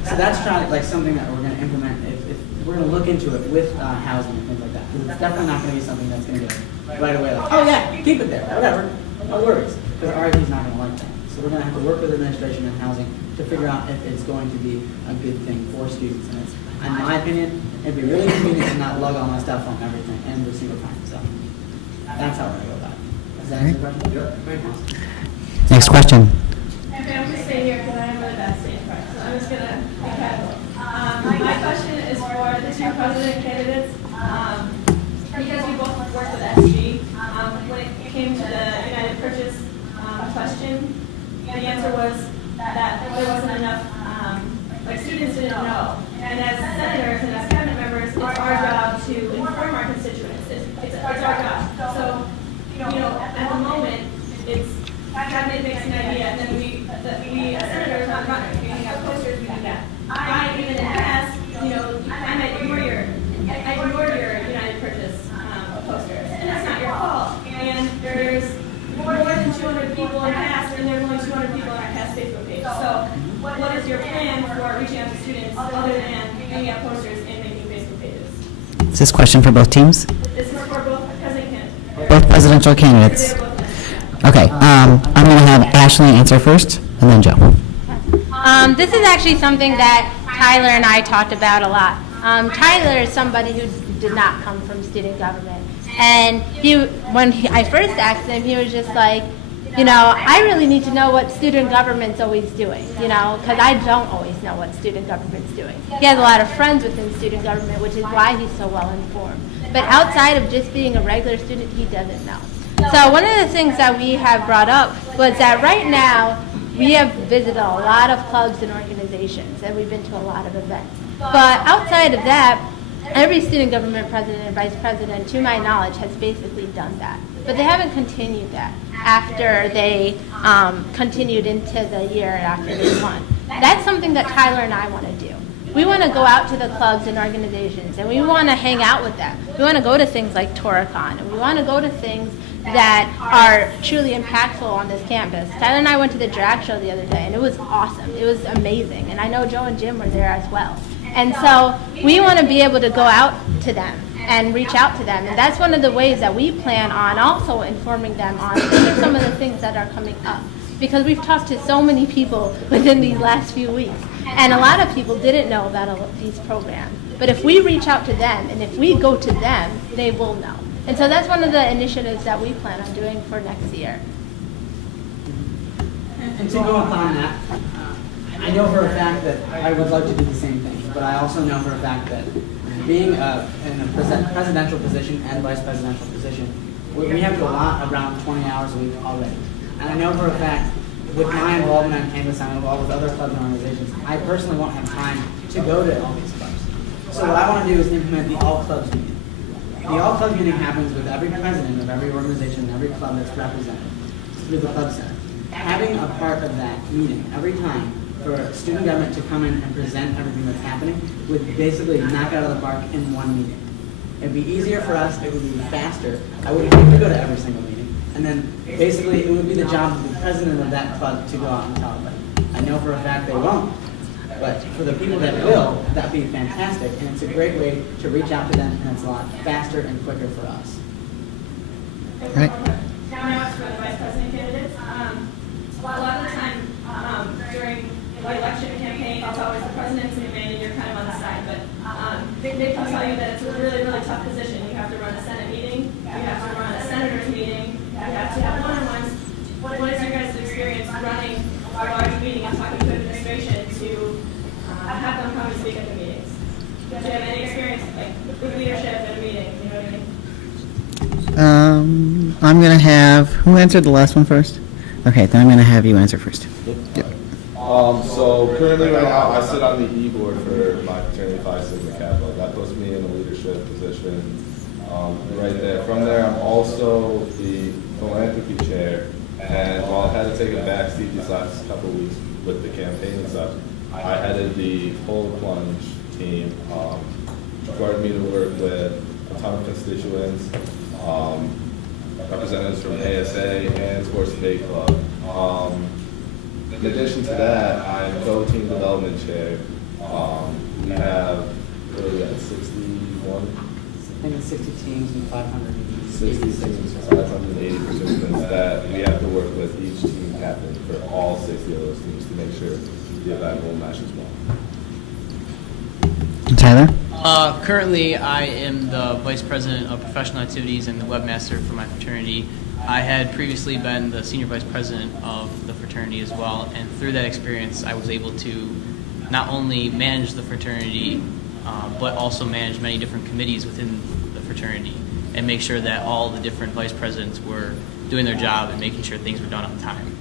So that's like something that we're going to implement. If we're going to look into it with housing and things like that, because it's definitely not going to be something that's going to get right away like, oh yeah, keep it there, whatever, no worries, because RIT's not going to like that. So we're going to have to work with administration and housing to figure out if it's going to be a good thing for students. And it's, in my opinion, it'd be really convenient to not lug all my stuff on everything every single time. So that's how we're going to go about it. Does that answer the question? Yep. Next question. Okay, I'm just staying here because I have really bad stage fright, so I'm just going to be casual. My question is for the two president candidates. Because you both worked with SG, when it came to the United Purchase question, the answer was that there wasn't enough, like students didn't know. And as senators and as cabinet members, it's our job to inform our constituents. It's our job. So, at the moment, it's cabinet makes an idea, and then we as senators, not runners, we have posters, we do that. I, even in the past, I ignored your United Purchase posters, and that's not your fault. And there's more than 200 people in past, and there's only 200 people on our past Facebook page. So, what is your plan for reaching out to students other than giving out posters and making Facebook pages? Is this question for both teams? This is for both president candidates. Both presidential candidates. Okay, I'm going to have Ashley answer first, and then Joe. This is actually something that Tyler and I talked about a lot. Tyler is somebody who did not come from student government. And I first asked him, he was just like, I really need to know what student government's always doing, because I don't always know what student government's doing. He has a lot of friends within student government, which is why he's so well informed. But outside of just being a regular student, he doesn't know. So one of the things that we have brought up was that right now, we have visited a lot of clubs and organizations, and we've been to a lot of events. But outside of that, every student government president and vice president, to my knowledge, has basically done that. But they haven't continued that after they continued into the year after they won. That's something that Tyler and I want to do. We want to go out to the clubs and organizations, and we want to hang out with them. We want to go to things like TorahCon, and we want to go to things that are truly impactful on this campus. Tyler and I went to the drag show the other day, and it was awesome. It was amazing, and I know Joe and Jim were there as well. And so we want to be able to go out to them and reach out to them, and that's one of the ways that we plan on also informing them on these are some of the things that are coming up. Because we've talked to so many people within these last few weeks, And a lot of people didn't know about these programs. But if we reach out to them and if we go to them, they will know. And so that's one of the initiatives that we plan on doing for next year. And to go upon that, I know for a fact that I would love to do the same thing, but I also know for a fact that being in a presidential position and vice presidential position, we have to allot around 20 hours a week already. And I know for a fact, with my involvement on campus, I'm involved with other clubs and organizations, I personally won't have time to go to all these clubs. So what I want to do is implement the all clubs meeting. The all clubs meeting happens with every president of every organization, every club that's represented through the club center. Having a part of that meeting every time for student government to come in and present everything that's happening would basically knock it out of the park in one meeting. It'd be easier for us, it would be faster. I wouldn't have to go to every single meeting. And then basically it would be the job of the president of that club to go out and tell everybody. I know for a fact they won't, but for the people that will, that'd be fantastic. And it's a great way to reach out to them, and it's a lot faster and quicker for us. Right. Now it's for the vice president candidates. A lot of the time during the election campaign, it's always the president's in and you're kind of on the side. But they can tell you that it's a really, really tough position. You have to run a Senate meeting, you have to run a senator's meeting, you have to have one-on-ones. What is your guys' experience running a large meeting and talking to administration to have them come and speak at the meetings? Do you have any experience like with leadership at a meeting? You know what I mean? I'm going to have, who answered the last one first? Okay, then I'm going to have you answer first. Yep. So currently right now, I sit on the E-board for my fraternity Phi Sigma Kappa. That puts me in a leadership position right there. From there, I'm also the philanthropy chair. And while I had to take a back seat these last couple of weeks with the campaign and stuff, I headed the pole plunge team. Required me to work with a ton of constituents, representatives from ASA and Sports Day Club. In addition to that, I'm co-team development chair. We have, what are we at, 61? I think it's 60 teams and 580 teams, 580 participants that we have to work with each team captain for all 60 of those teams to make sure the event will match as well. Tyler? Currently, I am the Vice President of Professional Activities and the Webmaster for my fraternity. I had previously been the Senior Vice President of the fraternity as well, and through that experience, I was able to not only manage the fraternity, but also manage many different committees within the fraternity and make sure that all the different vice presidents were doing their job and making sure things were done on time.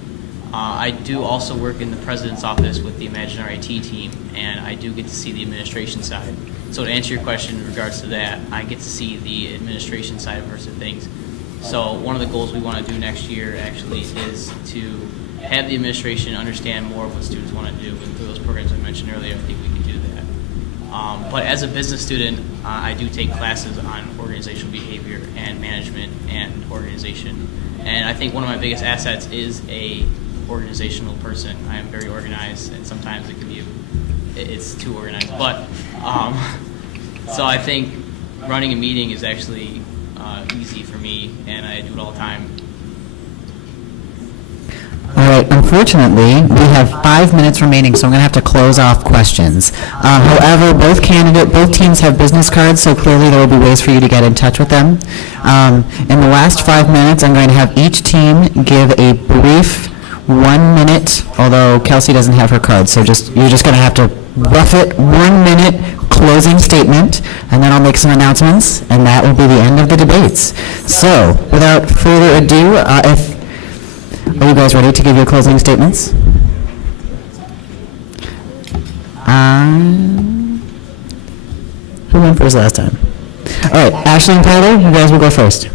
I do also work in the president's office with the Imagine RIT team, and I do get to see the administration side. So to answer your question in regards to that, I get to see the administration side versus things. So one of the goals we want to do next year actually is to have the administration understand more of what students want to do. And through those programs I mentioned earlier, I think we can do that. But as a business student, I do take classes on organizational behavior and management and organization. And I think one of my biggest assets is a organizational person. I am very organized, and sometimes it can be, it's too organized. But, so I think running a meeting is actually easy for me, and I do it all the time. All right, unfortunately, we have 5 minutes remaining, so I'm going to have to close off questions. However, both teams have business cards, so clearly there will be ways for you to get in touch with them. In the last 5 minutes, I'm going to have each team give a brief 1 minute, although Kelsey doesn't have her card, so you're just going to have to rough it, 1 minute closing statement, and then I'll make some announcements, and that will be the end of the debates. So, without further ado, are you guys ready to give your closing statements? Who went first last time? All right, Ashley and Tyler, you guys will go first.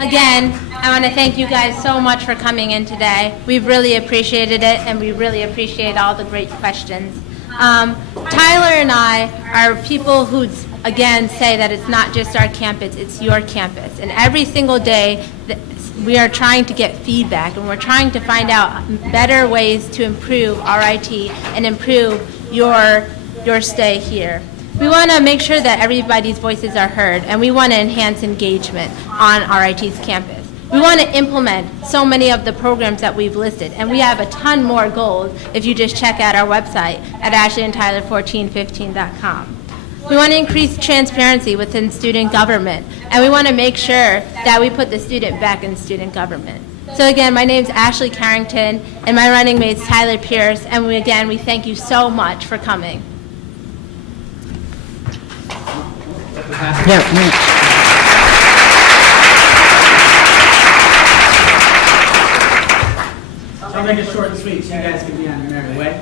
Again, I want to thank you guys so much for coming in today. We've really appreciated it, and we really appreciate all the great questions. Tyler and I are people who, again, say that it's not just our campus, it's your campus. And every single day, we are trying to get feedback, and we're trying to find out better ways to improve RIT and improve your stay here. We want to make sure that everybody's voices are heard, and we want to enhance engagement on RIT's campus. We want to implement so many of the programs that we've listed, and we have a ton more goals if you just check out our website at ashleyandtyler1415.com. We want to increase transparency within student government, and we want to make sure that we put the student back in student government. So again, my name's Ashley Carrington, and my running mate's Tyler Pierce, and we thank you so much for coming. I'll make it short and sweet so you guys can be on your merry way.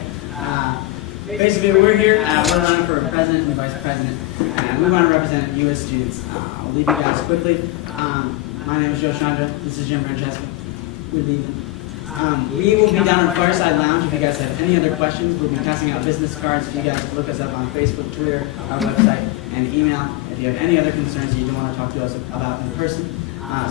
Basically, we're here, we're running for president and vice president, and we want to represent you as students. I'll leave you guys quickly. My name is Joe Chandra. This is Jim Francesca. We're leaving. We will be down in Fireside Lounge if you guys have any other questions. We'll be passing out business cards if you guys look us up on Facebook, Twitter, our website, and email if you have any other concerns that you don't want to talk to us about in person.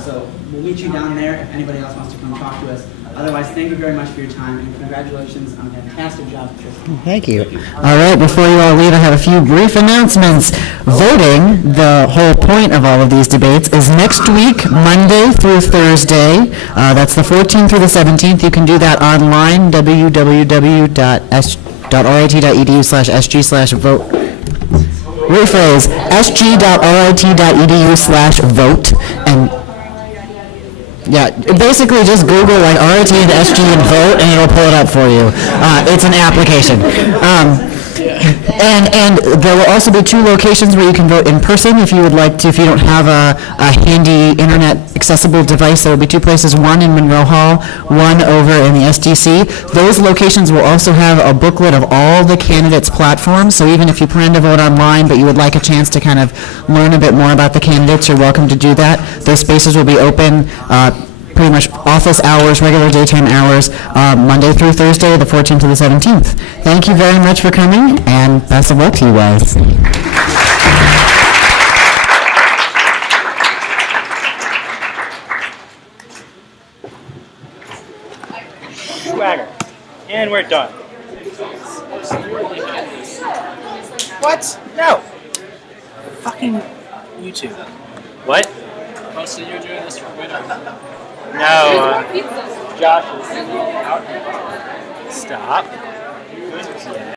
So we'll meet you down there if anybody else wants to come talk to us. Otherwise, thank you very much for your time, and congratulations on a fantastic job, Tristan. Thank you. All right, before you all leave, I have a few brief announcements. Voting, the whole point of all of these debates, is next week, Monday through Thursday. That's the 14th through the 17th. You can do that online, www.rit.edu/sg/vote. Rephrase, sg.rit.edu/vote, and yeah, basically just Google like RIT and SG and vote, and it'll pull it up for you. It's an application. And there will also be 2 locations where you can vote in person if you would like to. If you don't have a handy internet accessible device, there will be 2 places, one in Monroe Hall, one over in the SDC. Those locations will also have a booklet of all the candidates' platforms, so even if you plan to vote online but you would like a chance to kind of learn a bit more about the candidates, you're welcome to do that. Those spaces will be open pretty much office hours, regular daytime hours, Monday through Thursday, the 14th to the 17th. Thank you very much for coming, and best of luck to you guys. Swagger. And we're done. What? No. Fucking YouTube. What? Oh, so you're doing this for WITR? No, Josh is out. Stop. Yeah.